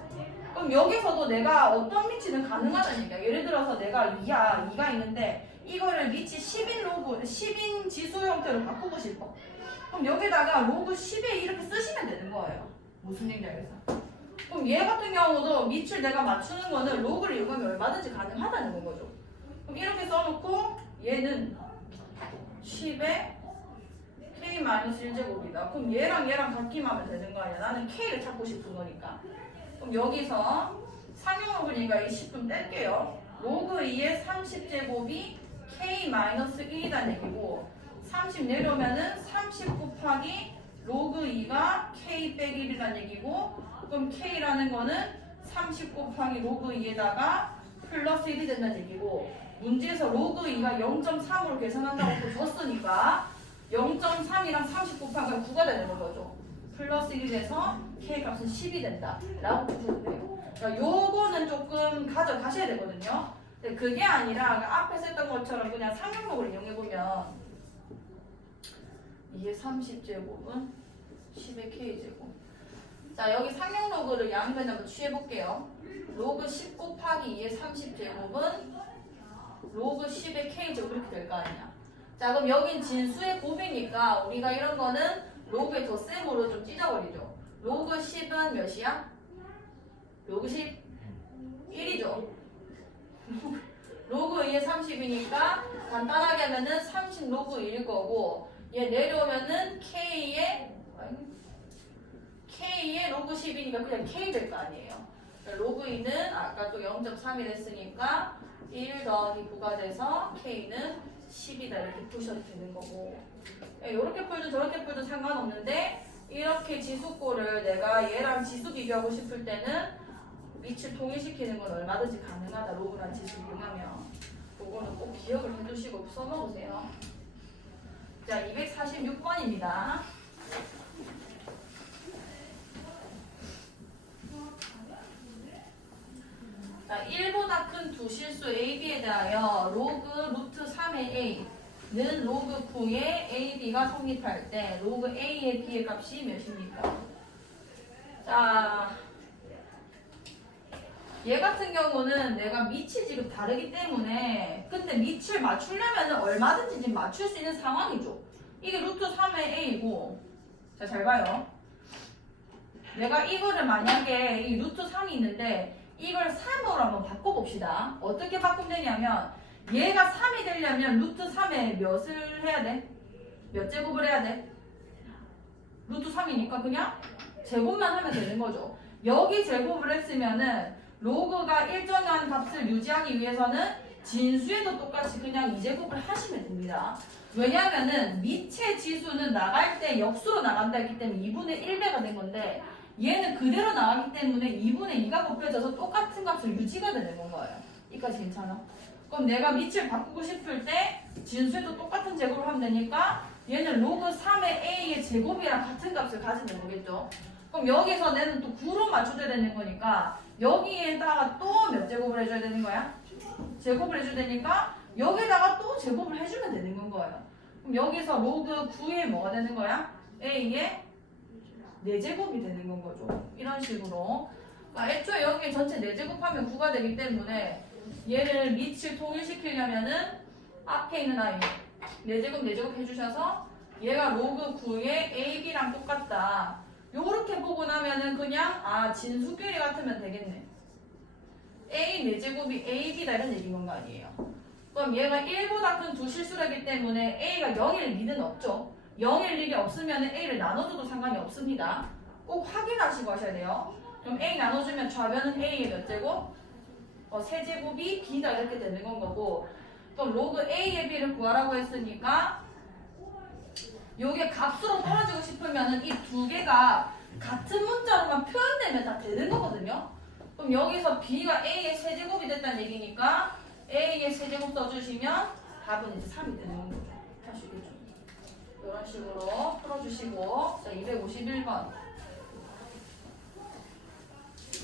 그럼 여기서도 내가 어떤 밑이는 가능하다는 얘기야. 예를 들어서 내가 2가 있는데 이거를 밑이 10인 로그, 10인 지수 형태로 바꾸고 싶어. 그럼 여기다가 로그 10에 이렇게 쓰시면 되는 거예요. 무슨 얘기인지 알겠어? 그럼 얘 같은 경우도 밑을 내가 맞추는 거는 로그를 이용하면 얼마든지 가능하다는 거죠. 그럼 이렇게 써놓고 얘는 10에 k-1제곱이다. 그럼 얘랑 같기만 하면 되는 거 아니야. 나는 k를 찾고 싶은 거니까. 그럼 여기서 상용로그니까 이 10분 뗄게요. 로그 2의 30제곱이 k-1이라는 얘기고 30 내려오면은 30 곱하기 로그 2가 k 빼기 1이라는 얘기고 그럼 k라는 거는 30 곱하기 로그 2에다가 플러스 1이 된다는 얘기고 문제에서 로그 2가 0.3으로 계산한다고 줬으니까 0.3이랑 30 곱하면 9가 되는 거죠. 플러스 1이 돼서 K값은 10이 된다 라고 보셔도 돼요. 그러니까 요거는 조금 가져가셔야 되거든요. 근데 그게 아니라 앞에서 했던 것처럼 그냥 상용로그를 이용해보면 2의 30제곱은 10의 K제곱. 자, 여기 상용로그를 양변에 한번 취해볼게요. 로그 10 곱하기 2의 30제곱은 로그 10의 K제곱 이렇게 될 거 아니야. 자, 그럼 여긴 진수의 곱이니까 우리가 이런 거는 로그의 덧셈으로 좀 찢어버리죠. 로그 10은 몇이야? 로그 10? 1이죠. 로그 2의 30이니까 간단하게 하면은 30 로그 1일 거고 얘 내려오면은 K의 로그 10이니까 그냥 K 될 거 아니에요. 로그 2는 아까 또 0.3이 됐으니까 1 더하기 9가 돼서 K는 10이다 이렇게 푸셔도 되는 거고 이렇게 풀든 저렇게 풀든 상관없는데 이렇게 지수꼴을 내가 얘랑 지수 비교하고 싶을 때는 밑을 통일시키는 건 얼마든지 가능하다. 로그란 지수 이용하면 그거는 꼭 기억을 해두시고 써먹으세요. 자, 246번입니다. 자, 1보다 큰 두 실수 A, B에 대하여 로그 루트 3의 A는 로그 9의 A, B가 성립할 때 로그 A의 B의 값이 몇입니까? 자, 얘 같은 경우는 내가 밑이 지금 다르기 때문에 근데 밑을 맞추려면 얼마든지 지금 맞출 수 있는 상황이죠. 이게 루트 3의 A고 자, 잘 봐요. 내가 이거를 만약에 이 루트 3이 있는데 이걸 3으로 한번 바꿔봅시다. 어떻게 바꾸면 되냐면 얘가 3이 되려면 루트 3에 몇을 해야 돼? 몇 제곱을 해야 돼? 루트 3이니까 그냥 제곱만 하면 되는 거죠. 여기 제곱을 했으면은 로그가 일정한 값을 유지하기 위해서는 진수에도 똑같이 그냥 2제곱을 하시면 됩니다. 왜냐하면은 밑의 지수는 나갈 때 역수로 나간다 했기 때문에 2분의 1배가 된 건데 얘는 그대로 나가기 때문에 2분의 2가 곱해져서 똑같은 값을 유지가 되는 거예요. 이까지 괜찮아? 그럼 내가 밑을 바꾸고 싶을 때 진수에도 똑같은 제곱을 하면 되니까 얘는 로그 3의 A의 제곱이랑 같은 값을 가지는 거겠죠. 그럼 여기서 얘는 또 9로 맞춰줘야 되는 거니까 여기에다가 또 몇 제곱을 해줘야 되는 거야? 제곱을 해줘야 되니까 여기다가 또 제곱을 해주면 되는 거예요. 그럼 여기서 로그 9에 뭐가 되는 거야? A의 4제곱이 되는 건 거죠. 이런 식으로. 그러니까 애초에 여기 전체 4제곱하면 9가 되기 때문에 얘를 밑을 통일시키려면은 앞에 있는 아이 4제곱 해주셔서 얘가 로그 9의 AB랑 똑같다. 요렇게 보고 나면은 그냥 진수끼리 같으면 되겠네. A 4제곱이 AB다 이런 얘기인 건 아니에요. 그럼 얘가 1보다 큰 두 실수라기 때문에 A가 0일 리는 없죠. 0일 리가 없으면 A를 나눠줘도 상관이 없습니다. 꼭 확인하시고 하셔야 돼요. 그럼 A 나눠주면 좌변은 A의 몇 제곱? 세제곱이 B다 이렇게 되는 건 거고, 그럼 로그 A의 B를 구하라고 했으니까 요게 값으로 떨어지고 싶으면은 이 두 개가 같은 문자로만 표현되면 다 되는 거거든요. 그럼 여기서 B가 A의 세제곱이 됐다는 얘기니까 A의 세제곱 써주시면 답은 이제 3이 되는 거죠. 하시겠죠. 이런 식으로 풀어주시고, 자 251번.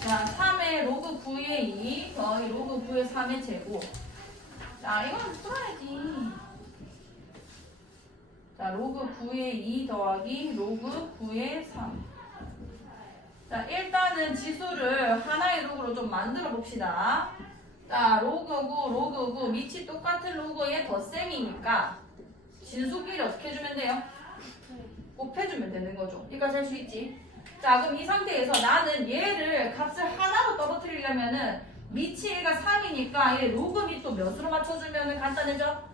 자 3의 로그 9의 2 더하기 로그 9의 3의 제곱. 자 이건 풀어야지. 자 로그 9의 2 더하기 로그 9의 3. 자 일단은 지수를 하나의 로그로 좀 만들어 봅시다. 자 로그 9 로그 9 밑이 똑같은 로그의 덧셈이니까 진수끼리 어떻게 해주면 돼요? 곱해주면 되는 거죠. 여기까지 할 수 있지. 자 그럼 이 상태에서 나는 얘를 값을 하나로 떨어뜨리려면은 밑이 얘가 3이니까 얘 로그 밑도 몇으로 맞춰주면 간단해져?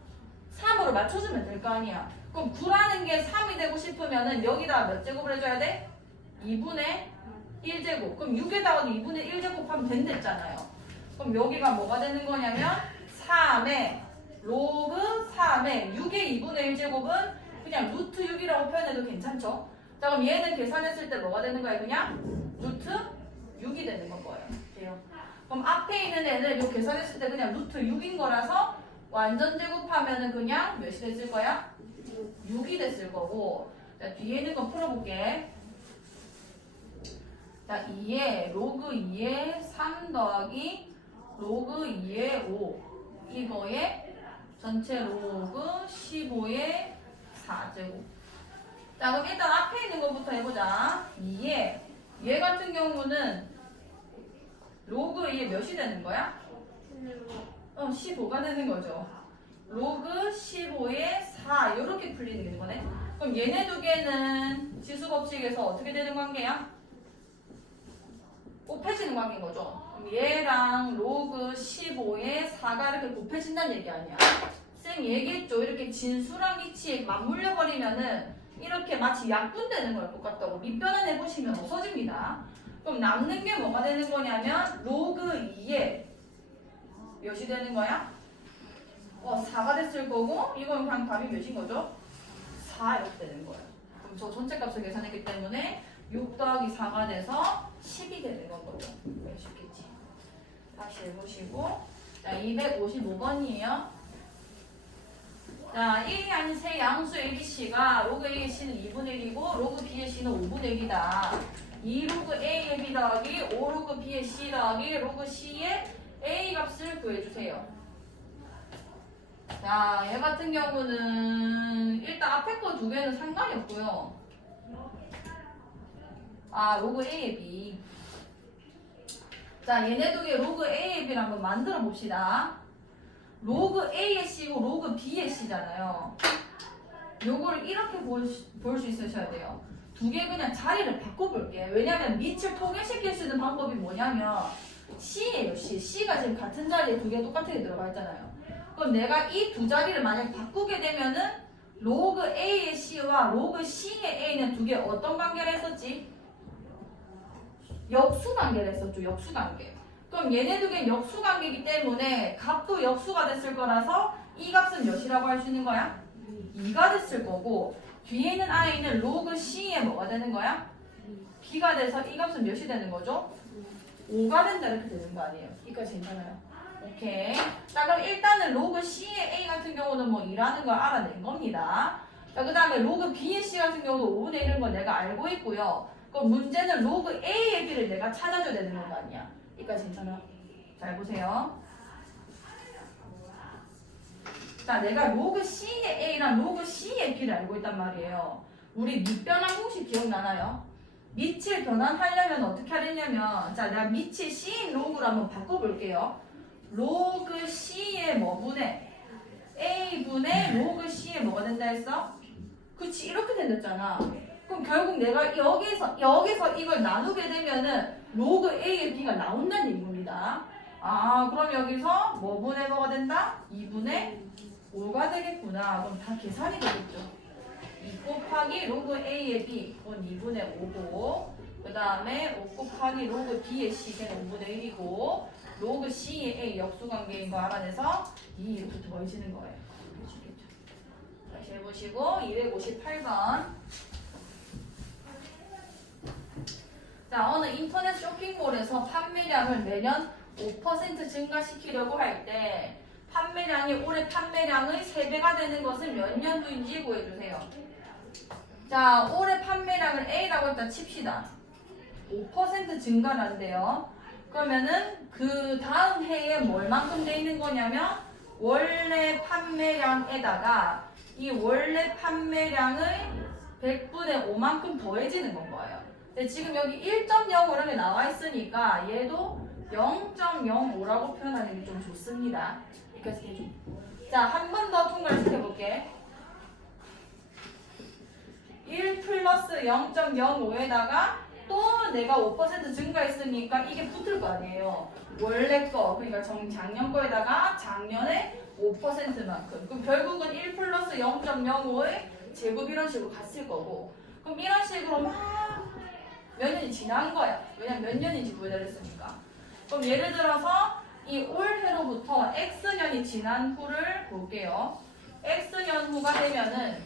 3으로 맞춰주면 될 거 아니야. 그럼 9라는 게 3이 되고 싶으면은 여기다 몇 제곱을 해줘야 돼? 2분의 1제곱. 그럼 6에다가도 2분의 1제곱 하면 된댔잖아요. 그럼 여기가 뭐가 되는 거냐면 3의 로그 3의 6의 2분의 1제곱은 그냥 루트 6이라고 표현해도 괜찮죠? 자 그럼 얘는 계산했을 때 뭐가 되는 거예요? 그냥 루트 6이 되는 건 거예요. 돼요. 그럼 앞에 있는 애는 요 계산했을 때 그냥 루트 6인 거라서 완전 제곱하면은 그냥 몇이 됐을 거야? 6이 됐을 거고. 자 뒤에 있는 거 풀어볼게. 자 2에 로그 2에 3 더하기 로그 2에 5 이거에 전체 로그 15의 4제곱. 자 그럼 일단 앞에 있는 것부터 해보자. 2에 얘 같은 경우는 로그 2에 몇이 되는 거야? 15가 되는 거죠. 로그 15의 4 이렇게 풀리는 거네. 그럼 얘네 두 개는 지수법칙에서 어떻게 되는 관계야? 곱해지는 관계인 거죠. 그럼 얘랑 로그 15의 4가 이렇게 곱해진다는 얘기 아니야. 쌤 얘기했죠. 이렇게 진수랑 밑이 맞물려 버리면은 이렇게 마치 약분되는 걸 똑같다고 밑변환 해보시면 없어집니다. 그럼 남는 게 뭐가 되는 거냐면 로그 2에 몇이 되는 거야? 4가 됐을 거고 이건 그냥 답이 몇인 거죠? 4 이렇게 되는 거예요. 그럼 저 전체 값을 계산했기 때문에 6 더하기 4가 돼서 10이 되는 건 거죠. 쉽겠지. 다시 해보시고 자 255번이에요. 자 1이 아닌 세 양수 ABC가 로그 A의 C는 2분의 1이고 로그 B의 C는 5분의 1이다. 2 로그 A의 B 더하기 5 로그 B의 C 더하기 로그 C의 A 값을 구해주세요. 자, 얘 같은 경우는 일단 앞에 거 두 개는 상관이 없고요. 로그 A의 B. 자, 얘네 두 개 로그 A의 B를 한번 만들어 봅시다. 로그 A의 C고 로그 B의 C잖아요. 요거를 이렇게 볼 수 있으셔야 돼요. 두 개 그냥 자리를 바꿔볼게요. 왜냐면 밑을 통일시킬 수 있는 방법이 뭐냐면 C예요, C. C가 지금 같은 자리에 두 개 똑같게 들어가 있잖아요. 그럼 내가 이 두 자리를 만약 바꾸게 되면은 로그 A의 C와 로그 C의 A는 두 개 어떤 관계를 했었지? 역수관계를 했었죠. 역수관계. 그럼 얘네 두 개는 역수관계이기 때문에 값도 역수가 됐을 거라서 이 값은 몇이라고 할 수 있는 거야? 2가 됐을 거고 뒤에 있는 I는 로그 C에 뭐가 되는 거야? B가 돼서 이 값은 몇이 되는 거죠? 5가 된다 이렇게 되는 거 아니에요? 여기까지 괜찮아요? 오케이. 자 그럼 일단은 로그 C의 A 같은 경우는 뭐 2라는 걸 알아낸 겁니다. 자 그 다음에 로그 B의 C 같은 경우도 5분의 1인 걸 내가 알고 있고요. 그럼 문제는 로그 A의 B를 내가 찾아줘야 되는 거 아니야? 여기까지 괜찮아? 잘 보세요. 자 내가 로그 C의 A랑 로그 C의 B를 알고 있단 말이에요. 우리 밑변환 공식 기억나나요? 밑을 변환하려면 어떻게 하려냐면 자 내가 밑이 C인 로그로 한번 바꿔볼게요. 로그 C의 뭐분의 A분의 로그 C의 뭐가 된다 했어? 그치, 이렇게 된댔잖아. 그럼 결국 내가 여기서 이걸 나누게 되면은 로그 A의 B가 나온다는 얘기입니다. 아, 그럼 여기서 뭐 분의 뭐가 된다? 2분의 5가 되겠구나. 그럼 다 계산이 되겠죠. 2 곱하기 로그 A의 B, 그건 2분의 5고, 그 다음에 5 곱하기 로그 B의 C, 걔는 5분의 1이고, 로그 C의 A 역수관계인 거 알아내서 2 이렇게 더해지는 거예요. 아시겠죠? 다시 해보시고 258번. 자, 어느 인터넷 쇼핑몰에서 판매량을 매년 5% 증가시키려고 할 때 판매량이 올해 판매량의 3배가 되는 것은 몇 년도인지 구해주세요. 자, 올해 판매량을 A라고 일단 칩시다. 5% 증가란대요. 그러면은 그 다음 해에 뭘만큼 돼 있는 거냐면 원래 판매량에다가 이 원래 판매량의 100분의 5만큼 더해지는 건 거예요. 근데 지금 여기 1.05라고 나와 있으니까 얘도 0.05라고 표현하는 게 좀 좋습니다. 그래서 자, 한 번 더 통과를 시켜볼게. 1 플러스 0.05에다가 또 내가 5% 증가했으니까 이게 붙을 거 아니에요. 원래 거, 그러니까 작년 거에다가 작년에 5%만큼. 그럼 결국은 1 플러스 0.05의 제곱 이런 식으로 갔을 거고. 그럼 이런 식으로 막 몇 년이 지난 거야. 왜냐면 몇 년인지 보여드렸으니까. 그럼 예를 들어서 이 올해로부터 X년이 지난 후를 볼게요. X년 후가 되면은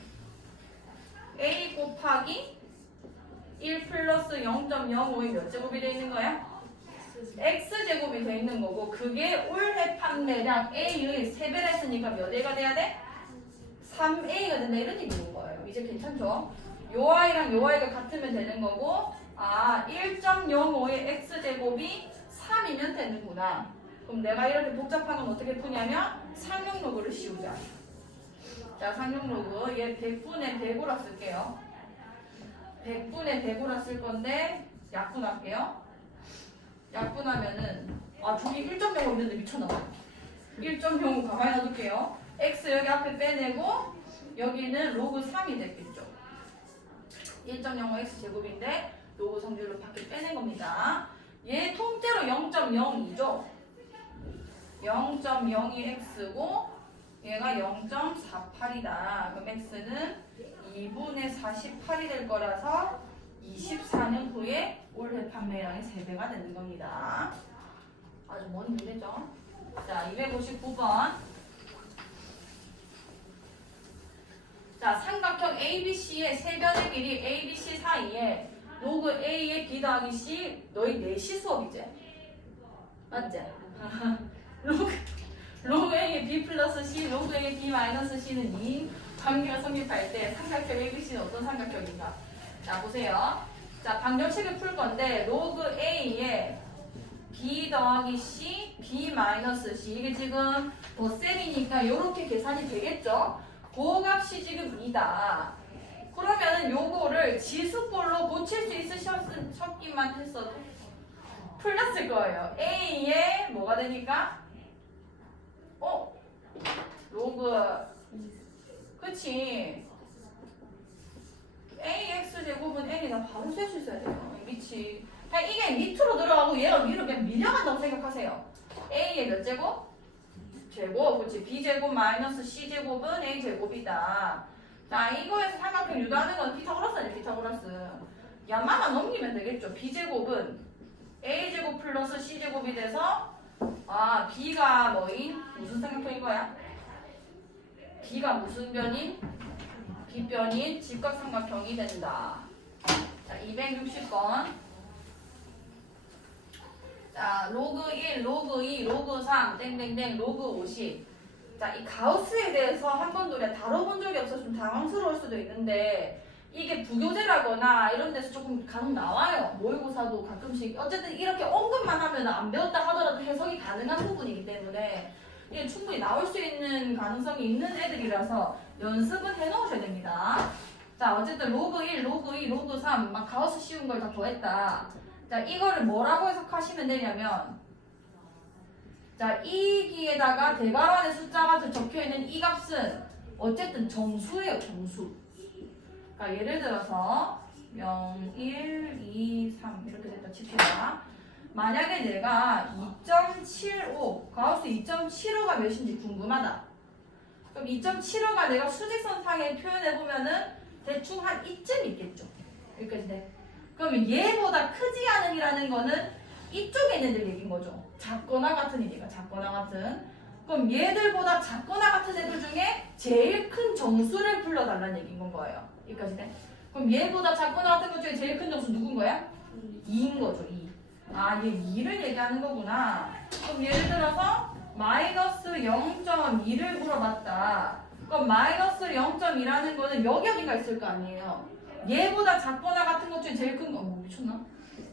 A 곱하기 1 플러스 0.05이 몇 제곱이 되어 있는 거야? X제곱이 되어 있는 거고 그게 올해 판매량 A의 3배라 했으니까 몇 A가 돼야 돼? 3A가 된다 이런 얘기인 거예요. 이제 괜찮죠? 요 I랑 요 I가 같으면 되는 거고 1.05의 X제곱이 3이면 되는구나. 그럼 내가 이렇게 복잡한 건 어떻게 푸냐면 상용로그를 씌우자. 자, 상용로그 얘 100분의 100으로 쓸게요. 100분의 100으로 쓸 건데 약분할게요. 약분하면은 저기 1.05 있는데 미쳤나 봐. 1.05 가만히 놔둘게요. X 여기 앞에 빼내고 여기는 로그 3이 됐겠죠. 1.05 X 제곱인데 로그 성질로 밖에 빼낸 겁니다. 얘 통째로 0.02죠. 0.02 X고 얘가 0.48이다. 그럼 X는 2분의 48이 될 거라서 24년 후에 올해 판매량의 3배가 되는 겁니다. 아주 먼 문제죠. 자, 259번. 자, 삼각형 ABC의 세변의 길이 ABC 사이에 로그 A의 B 더하기 C 너희 내시 수업이지? 맞지? 로그 A의 B 플러스 C, 로그 A의 B 마이너스 C는 2인 관계가 성립할 때 삼각형 ABC는 어떤 삼각형인가? 자, 보세요. 자, 방정식을 풀 건데 로그 A의 B 더하기 C, B 마이너스 C 이게 지금 덧셈이니까 이렇게 계산이 되겠죠? 그 값이 지금 2다. 그러면은 요거를 지수꼴로 고칠 수 있으셨기만 했어도 풀렸을 거예요. A에 뭐가 되니까? 로그 그치 AX 제곱은 N이나 바로 쓸 수 있어야 돼요. 미치 그냥 이게 밑으로 들어가고 얘가 위로 그냥 밀려간다고 생각하세요. A의 몇 제곱? 제곱 그치 B제곱 마이너스 C제곱은 A제곱이다. 자, 이거에서 삼각형 유도하는 건 피타고라스 아니에요, 피타고라스. 야마만 넘기면 되겠죠. B제곱은 A제곱 플러스 C제곱이 돼서 B가 뭐인? 무슨 삼각형인 거야? B가 무슨 변인? B변인 직각삼각형이 된다. 자, 260번. 자, 로그 1, 로그 2, 로그 3, 땡땡땡, 로그 50. 자, 이 가우스에 대해서 한 번도 우리가 다뤄본 적이 없어서 좀 당황스러울 수도 있는데 이게 부교재라거나 이런 데서 조금 간혹 나와요. 모의고사도 가끔씩. 어쨌든 이렇게 언급만 하면 안 배웠다 하더라도 해석이 가능한 부분이기 때문에 이게 충분히 나올 수 있는 가능성이 있는 애들이라서 연습은 해놓으셔야 됩니다. 자, 어쨌든 로그 1, 로그 2, 로그 3 막 가우스 씌운 걸 다 더했다. 자, 이거를 뭐라고 해석하시면 되냐면 자, 이 기에다가 대괄호 안에 숫자가 적혀있는 이 값은 어쨌든 정수예요, 정수. 그러니까 예를 들어서 0, 1, 2, 3 이렇게 됐다 칩시다. 만약에 내가 2.75 가우스 2.75가 몇인지 궁금하다. 그럼 2.75가 내가 수직선상에 표현해보면은 대충 한 이쯤 있겠죠. 여기까지 돼. 그러면 얘보다 크지 않음이라는 거는 이쪽에 있는 애들 얘기인 거죠. 작거나 같은 이니까 작거나 같은. 그럼 얘들보다 작거나 같은 애들 중에 제일 큰 정수를 불러달라는 얘기인 건 거예요. 여기까지 돼. 그럼 얘보다 작거나 같은 것 중에 제일 큰 정수 누군 거야? 2인 거죠. 2. 아, 얘 2를 얘기하는 거구나. 그럼 예를 들어서 마이너스 0.2를 물어봤다. 그럼 마이너스 0.2라는 거는 여기 어딘가 있을 거 아니에요. 얘보다 작거나 같은 것 중에 제일 큰 거, 미쳤나?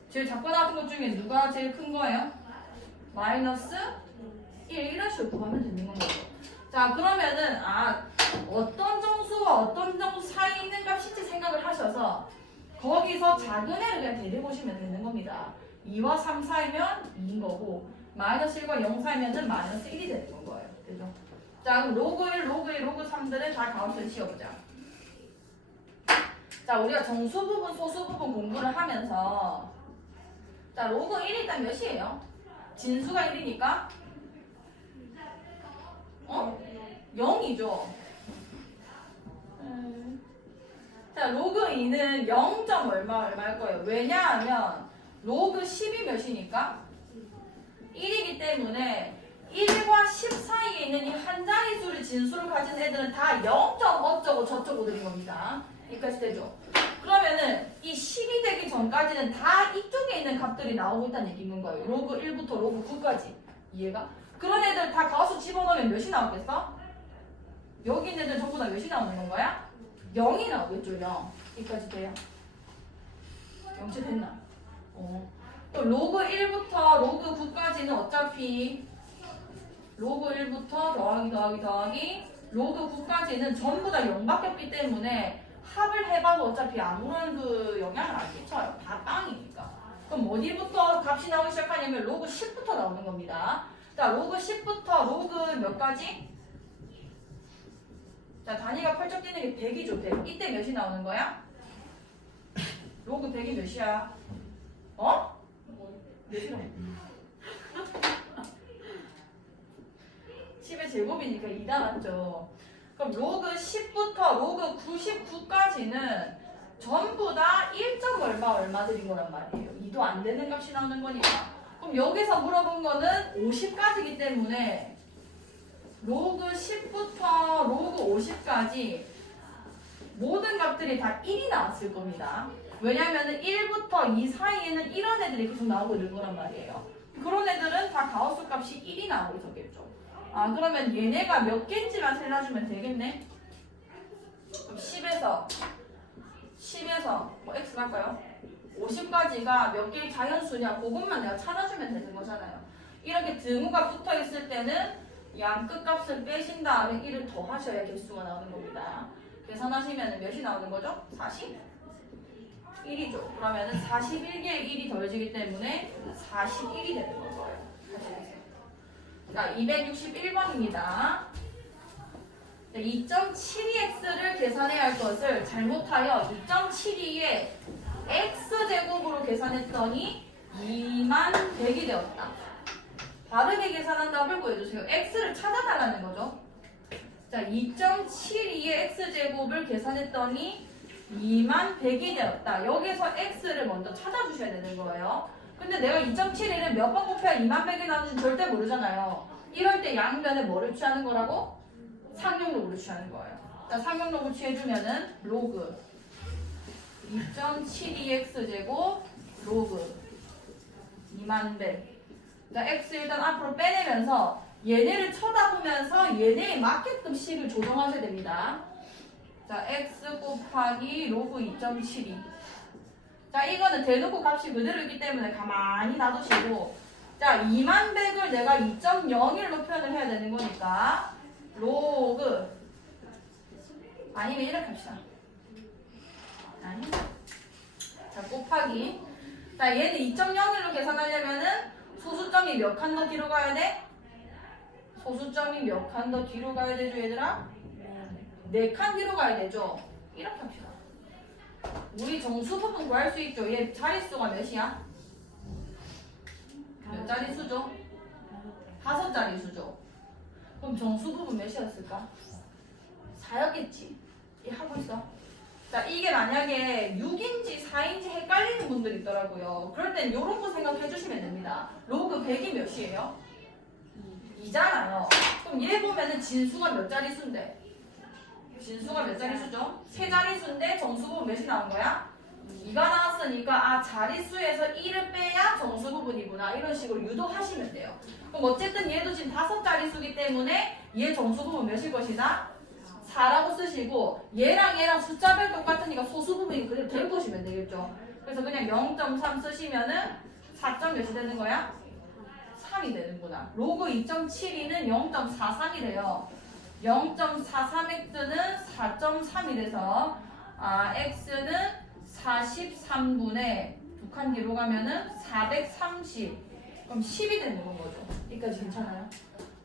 제일 작거나 같은 것 중에 누가 제일 큰 거예요? 마이너스 1 이런 식으로 구하면 되는 건 거죠. 자, 그러면은 어떤 정수와 어떤 정수 사이에 있는 값인지 생각을 하셔서 거기서 작은 애를 그냥 대입해보시면 되는 겁니다. 2와 3 사이면 2인 거고 마이너스 1과 0 사이면은 마이너스 1이 되는 거예요. 되죠? 자, 그럼 로그 1, 로그 2, 로그 3들은 다 가운데를 씌워보자. 자, 우리가 정수 부분, 소수 부분 공부를 하면서 자, 로그 1이 일단 몇이에요? 진수가 1이니까 0이죠. 자, 로그 2는 0. 얼마일 거예요? 왜냐하면 로그 10이 몇이니까? 1이기 때문에 1과 10 사이에 있는 이 한 자릿수를 진수로 가진 애들은 다 0. 어쩌고 저쩌고 들인 겁니다. 여기까지 되죠? 그러면은 이 10이 되기 전까지는 다 이쪽에 있는 값들이 나오고 있다는 얘기인 거예요. 로그 1부터 로그 9까지. 이해가? 그런 애들 다 가수 집어넣으면 몇이 나오겠어? 여기 있는 애들 전부 다 몇이 나오는 건 거야? 0이 나오겠죠, 0. 여기까지 돼요? 0치 됐나? 또 로그 1부터 로그 9까지는 어차피 로그 1부터 더하기 로그 9까지는 전부 다 0밖에 없기 때문에 합을 해봐도 어차피 아무런 그 영향을 안 끼쳐요. 다 빵이니까. 그럼 어디부터 값이 나오기 시작하냐면 로그 10부터 나오는 겁니다. 자, 로그 10부터 로그 몇 가지? 자, 단위가 펄쩍 뛰는 게 100이죠, 100. 이때 몇이 나오는 거야? 로그 100이 몇이야? 몇이라고? 10의 제곱이니까 2다 맞죠? 그럼 로그 10부터 로그 99까지는 전부 다 1. 얼마 들인 거란 말이에요. 2도 안 되는 값이 나오는 거니까. 그럼 여기서 물어본 거는 50까지이기 때문에 로그 10부터 로그 50까지 모든 값들이 다 1이 나왔을 겁니다. 왜냐면은 1부터 2 사이에는 이런 애들이 계속 나오고 있는 거란 말이에요. 그런 애들은 다 가우스 값이 1이 나오고 있었겠죠. 그러면 얘네가 몇 개인지만 세려주면 되겠네. 그럼 10에서 뭐 x 할까요? 50까지가 몇 개의 자연수냐 그것만 내가 찾아주면 되는 거잖아요. 이렇게 등호가 붙어 있을 때는 양 끝값을 빼신 다음에 1을 더하셔야 개수가 나오는 겁니다. 계산하시면 몇이 나오는 거죠? 41이죠. 그러면은 41개의 1이 더해지기 때문에 41이 되는 거예요. 자, 261번입니다. 2.72x를 계산해야 할 것을 잘못하여 2.72에 x제곱으로 계산했더니 2100이 되었다. 바르게 계산한 답을 보여주세요. x를 찾아달라는 거죠. 자, 2.72의 x제곱을 계산했더니 2100이 되었다. 여기서 x를 먼저 찾아주셔야 되는 거예요. 근데 내가 2.71을 몇 번 곱해야 2100이 나오는지 절대 모르잖아요. 이럴 때 양변에 뭐를 취하는 거라고? 상용로그를 취하는 거예요. 자, 상용로그 취해주면은 로그 2.72x제곱 로그 2100. 자, x 일단 앞으로 빼내면서 얘네를 쳐다보면서 얘네에 맞게끔 식을 조정하셔야 됩니다. 자, x 곱하기 로그 2.72. 자, 이거는 대놓고 값이 그대로 있기 때문에 가만히 놔두시고, 자, 2100을 내가 2.01로 표현을 해야 되는 거니까 로그 아니면 이렇게 합시다. 아니. 자, 곱하기. 자, 얘는 2.01로 계산하려면은 소수점이 몇 칸 더 뒤로 가야 돼? 소수점이 몇 칸 더 뒤로 가야 되죠, 얘들아? 4칸 뒤로 가야 되죠. 이렇게 합시다. 우리 정수 부분 구할 수 있죠. 얘 자릿수가 몇이야? 몇 자릿수죠? 5자릿수죠. 그럼 정수 부분 몇이었을까? 4였겠지. 이 하고 있어. 자, 이게 만약에 6인지 4인지 헷갈리는 분들 있더라고요. 그럴 땐 이런 거 생각해 주시면 됩니다. 로그 100이 몇이에요? 2잖아요. 그럼 얘 보면은 진수가 몇 자릿수인데? 진수가 몇 자릿수죠? 3자릿수인데 정수 부분 몇이 나온 거야? 2가 나왔으니까 아 자릿수에서 1을 빼야 정수 부분이구나. 이런 식으로 유도하시면 돼요. 그럼 어쨌든 얘도 지금 5자릿수기 때문에 얘 정수 부분 몇일 것이다? 4라고 쓰시고 얘랑 숫자별 똑같으니까 소수 부분이 그대로 될 것이면 되겠죠. 그래서 그냥 0.3 쓰시면은 4점 몇이 되는 거야? 3이 되는구나. 로그 2.72는 0.43이래요. 0.43x는 4.3이 돼서 x는 43분의 2칸 뒤로 가면은 430. 그럼 10이 되는 건 거죠. 여기까지 괜찮아요?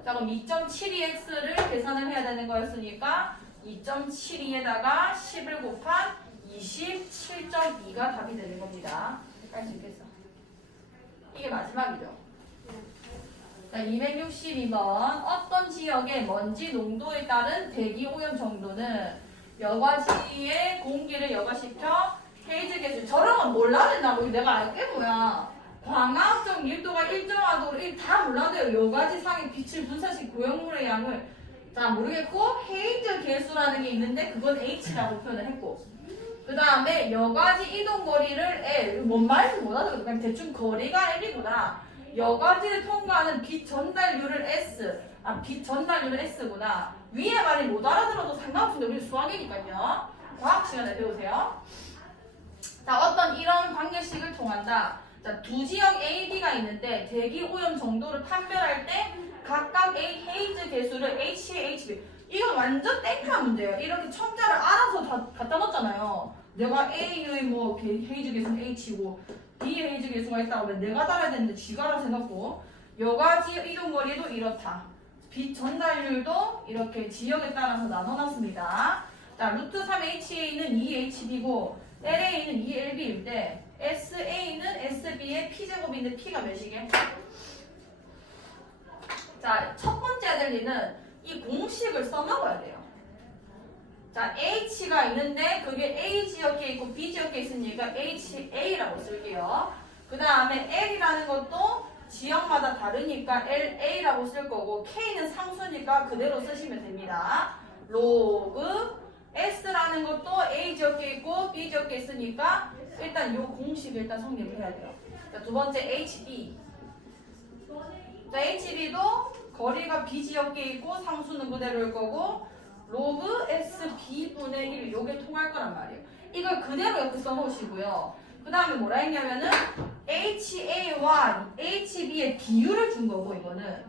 자, 그럼 2.72x를 계산을 해야 되는 거였으니까 2.72에다가 10을 곱한 27.2가 답이 되는 겁니다. 헷갈릴 수 있겠어. 이게 마지막이죠. 자, 262번. 어떤 지역의 먼지 농도에 따른 대기 오염 정도는 여과지의 공기를 여과시켜 헤이즈 개수. 저런 건 몰라야 된다고. 내가 알게 뭐야. 광합성 밀도가 일정하도록 다 몰라도 돼요. 여과지 상의 빛을 분사시 고용물의 양을 자 모르겠고 헤이즈 개수라는 게 있는데 그건 H라고 표현을 했고 그 다음에 여과지 이동 거리를 L 뭔 말인지 못하더라도 그냥 대충 거리가 L이구나. 여과지를 통과하는 빛 전달률을 S 빛 전달률은 S구나. 위에 말이 못 알아들어도 상관없습니다. 우리 수학이니까요. 과학 시간에 배우세요. 자 어떤 이런 관계식을 통한다. 자, 두 지역 A, B가 있는데 대기 오염 정도를 판별할 때 각각 A 헤이즈 개수를 H, HB 이건 완전 땡크한 문제예요. 이렇게 첨자를 알아서 다 갖다 놓잖아요. 내가 A의 뭐 헤이즈 개수는 H고 B의 헤이즈 개수가 있다고 하면 내가 달아야 되는데 쥐가 알아서 해놓고 여과지 이동거리도 이렇다. 빛 전달률도 이렇게 지역에 따라서 나눠놨습니다. 자, 루트 3HA는 2HB고 LA는 2LB일 때 SA는 SB의 P제곱인데 P가 몇이게? 자, 첫 번째 아들리는 이 공식을 써먹어야 돼요. 자, H가 있는데 그게 A 지역에 있고 B 지역에 있으니까 HA라고 쓸게요. 그 다음에 L이라는 것도 지역마다 다르니까 LA라고 쓸 거고 K는 상수니까 그대로 쓰시면 됩니다. 로그 S라는 것도 A 지역에 있고 B 지역에 있으니까 일단 이 공식을 일단 성립을 해야 돼요. 자, 두 번째 HB. 자, HB도 거리가 B 지역에 있고 상수는 그대로일 거고 로그 SB분의 1 요게 통할 거란 말이에요. 이걸 그대로 이렇게 써놓으시고요. 그 다음에 뭐라 했냐면은 HA와 HB의 비율을 준 거고 이거는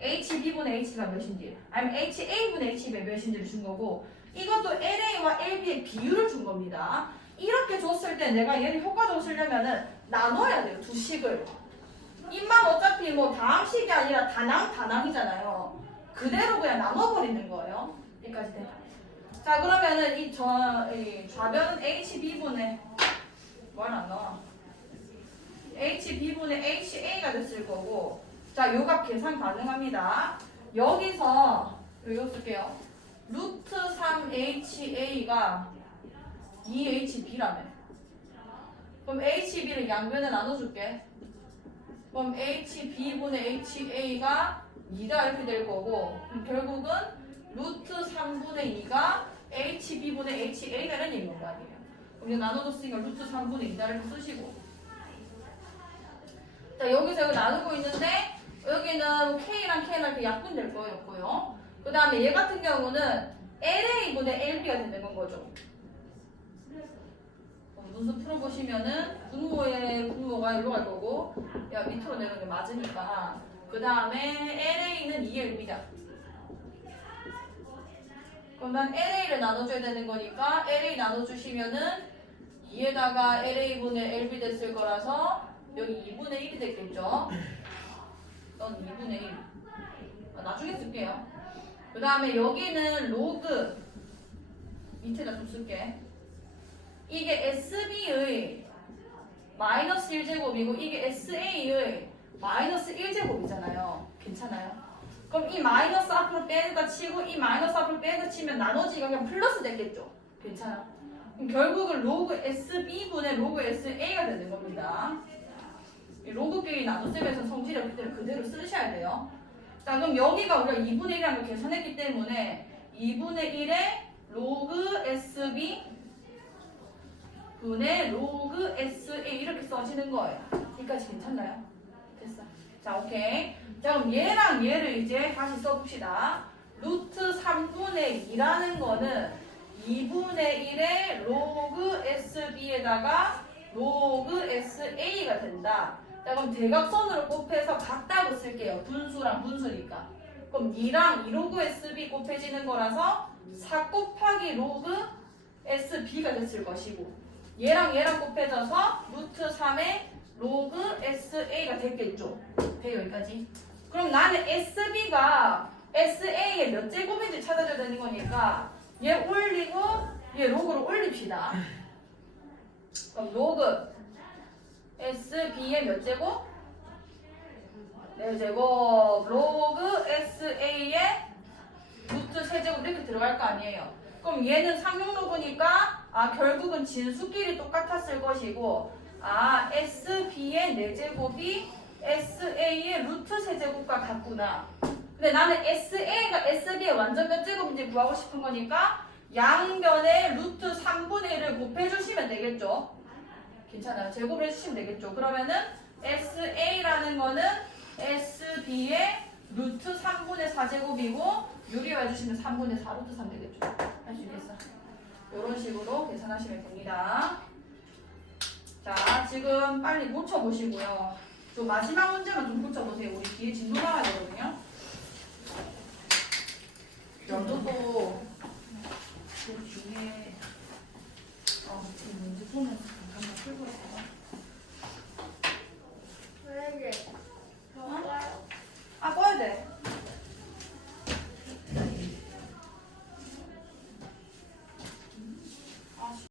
HB분의 H가 몇인지 아니면 HA분의 HB의 몇인지를 준 거고 이것도 LA와 LB의 비율을 준 겁니다. 이렇게 줬을 때 내가 얘를 효과적으로 쓰려면은 나눠야 돼요. 두 식을. 입만 어차피 뭐 다항식이 아니라 다낭이잖아요. 그대로 그냥 나눠버리는 거예요. 여기까지 돼. 자 그러면은 이 좌변은 HB분의 뭘 안 나와? HB분의 HA가 됐을 거고 자 요 값 계산 가능합니다. 여기서 이거 쓸게요. 루트 3HA가 2HB라며. 그럼 HB를 양변에 나눠줄게. 그럼 HB분의 HA가 2다 이렇게 될 거고 그럼 결국은 루트 3분의 2가 HB분의 HA가 되는 얘기인 거 아니에요. 그럼 이거 나눠줬으니까 루트 3분의 2다 이렇게 쓰시고 자 여기서 이거 나누고 있는데 여기는 K랑 K랑 이렇게 약분될 거였고요. 그 다음에 얘 같은 경우는 LA분의 LB가 되는 건 거죠. 문수 풀어보시면은 분모가 일로 갈 거고 야 밑으로 내는 게 맞으니까 그 다음에 LA는 2LB다. 그럼 난 LA를 나눠줘야 되는 거니까 LA 나눠주시면은 2에다가 LA분의 LB 됐을 거라서 여기 2분의 1이 됐겠죠. 넌 2분의 1 나중에 쓸게요. 그 다음에 여기는 로그 밑에다 좀 쓸게. 이게 SB의 마이너스 1제곱이고 이게 SA의 마이너스 1제곱이잖아요. 괜찮아요? 그럼 이 마이너스 앞으로 빼다 치고 이 마이너스 앞으로 빼다 치면 나머지가 그냥 플러스 됐겠죠? 괜찮아? 그럼 결국은 로그 SB분의 로그 SA가 되는 겁니다. 이 로그끼리 나눗셈에서 성질이 그대로 쓰셔야 돼요. 자, 그럼 여기가 우리가 2분의 1이라는 걸 계산했기 때문에 2분의 1에 로그 SB 분의 로그 SA 이렇게 써지는 거예요. 여기까지 괜찮나요? 됐어. 자, 오케이. 자, 그럼 얘랑 얘를 이제 다시 써봅시다. 루트 3분의 2라는 거는 2분의 1의 로그 SB에다가 로그 SA가 된다. 자, 그럼 대각선으로 곱해서 같다고 쓸게요. 분수랑 분수니까. 그럼 2랑 2로그 SB 곱해지는 거라서 4 곱하기 로그 SB가 됐을 것이고 얘랑 얘랑 곱해져서 루트 3의 로그 SA가 됐겠죠. 돼 여기까지. 그럼 나는 SB가 SA의 몇 제곱인지 찾아줘야 되는 거니까 얘 올리고 얘 로그로 올립시다. 그럼 로그 SB의 몇 제곱? 4제곱 로그 SA의 루트 3제곱 이렇게 들어갈 거 아니에요. 그럼 얘는 상용로그니까 결국은 진수끼리 똑같았을 것이고 SB의 4제곱이 SA의 루트 3제곱과 같구나. 근데 나는 SA가 SB의 완전 몇 제곱인지 구하고 싶은 거니까 양변에 루트 3분의 1을 곱해주시면 되겠죠. 괜찮아요. 제곱을 해주시면 되겠죠. 그러면은 SA라는 거는 SB의 루트 3분의 4제곱이고 유리해주시면 3분의 4 루트 3 되겠죠. 할 수 있겠어. 이런 식으로 계산하시면 됩니다. 자, 지금 빨리 고쳐보시고요. 저 마지막 문제만 좀 고쳐보세요. 우리 뒤에 진도 나와야 되거든요. 연도도 그 중에 이 문제 보면 잠깐만 풀고 있어요.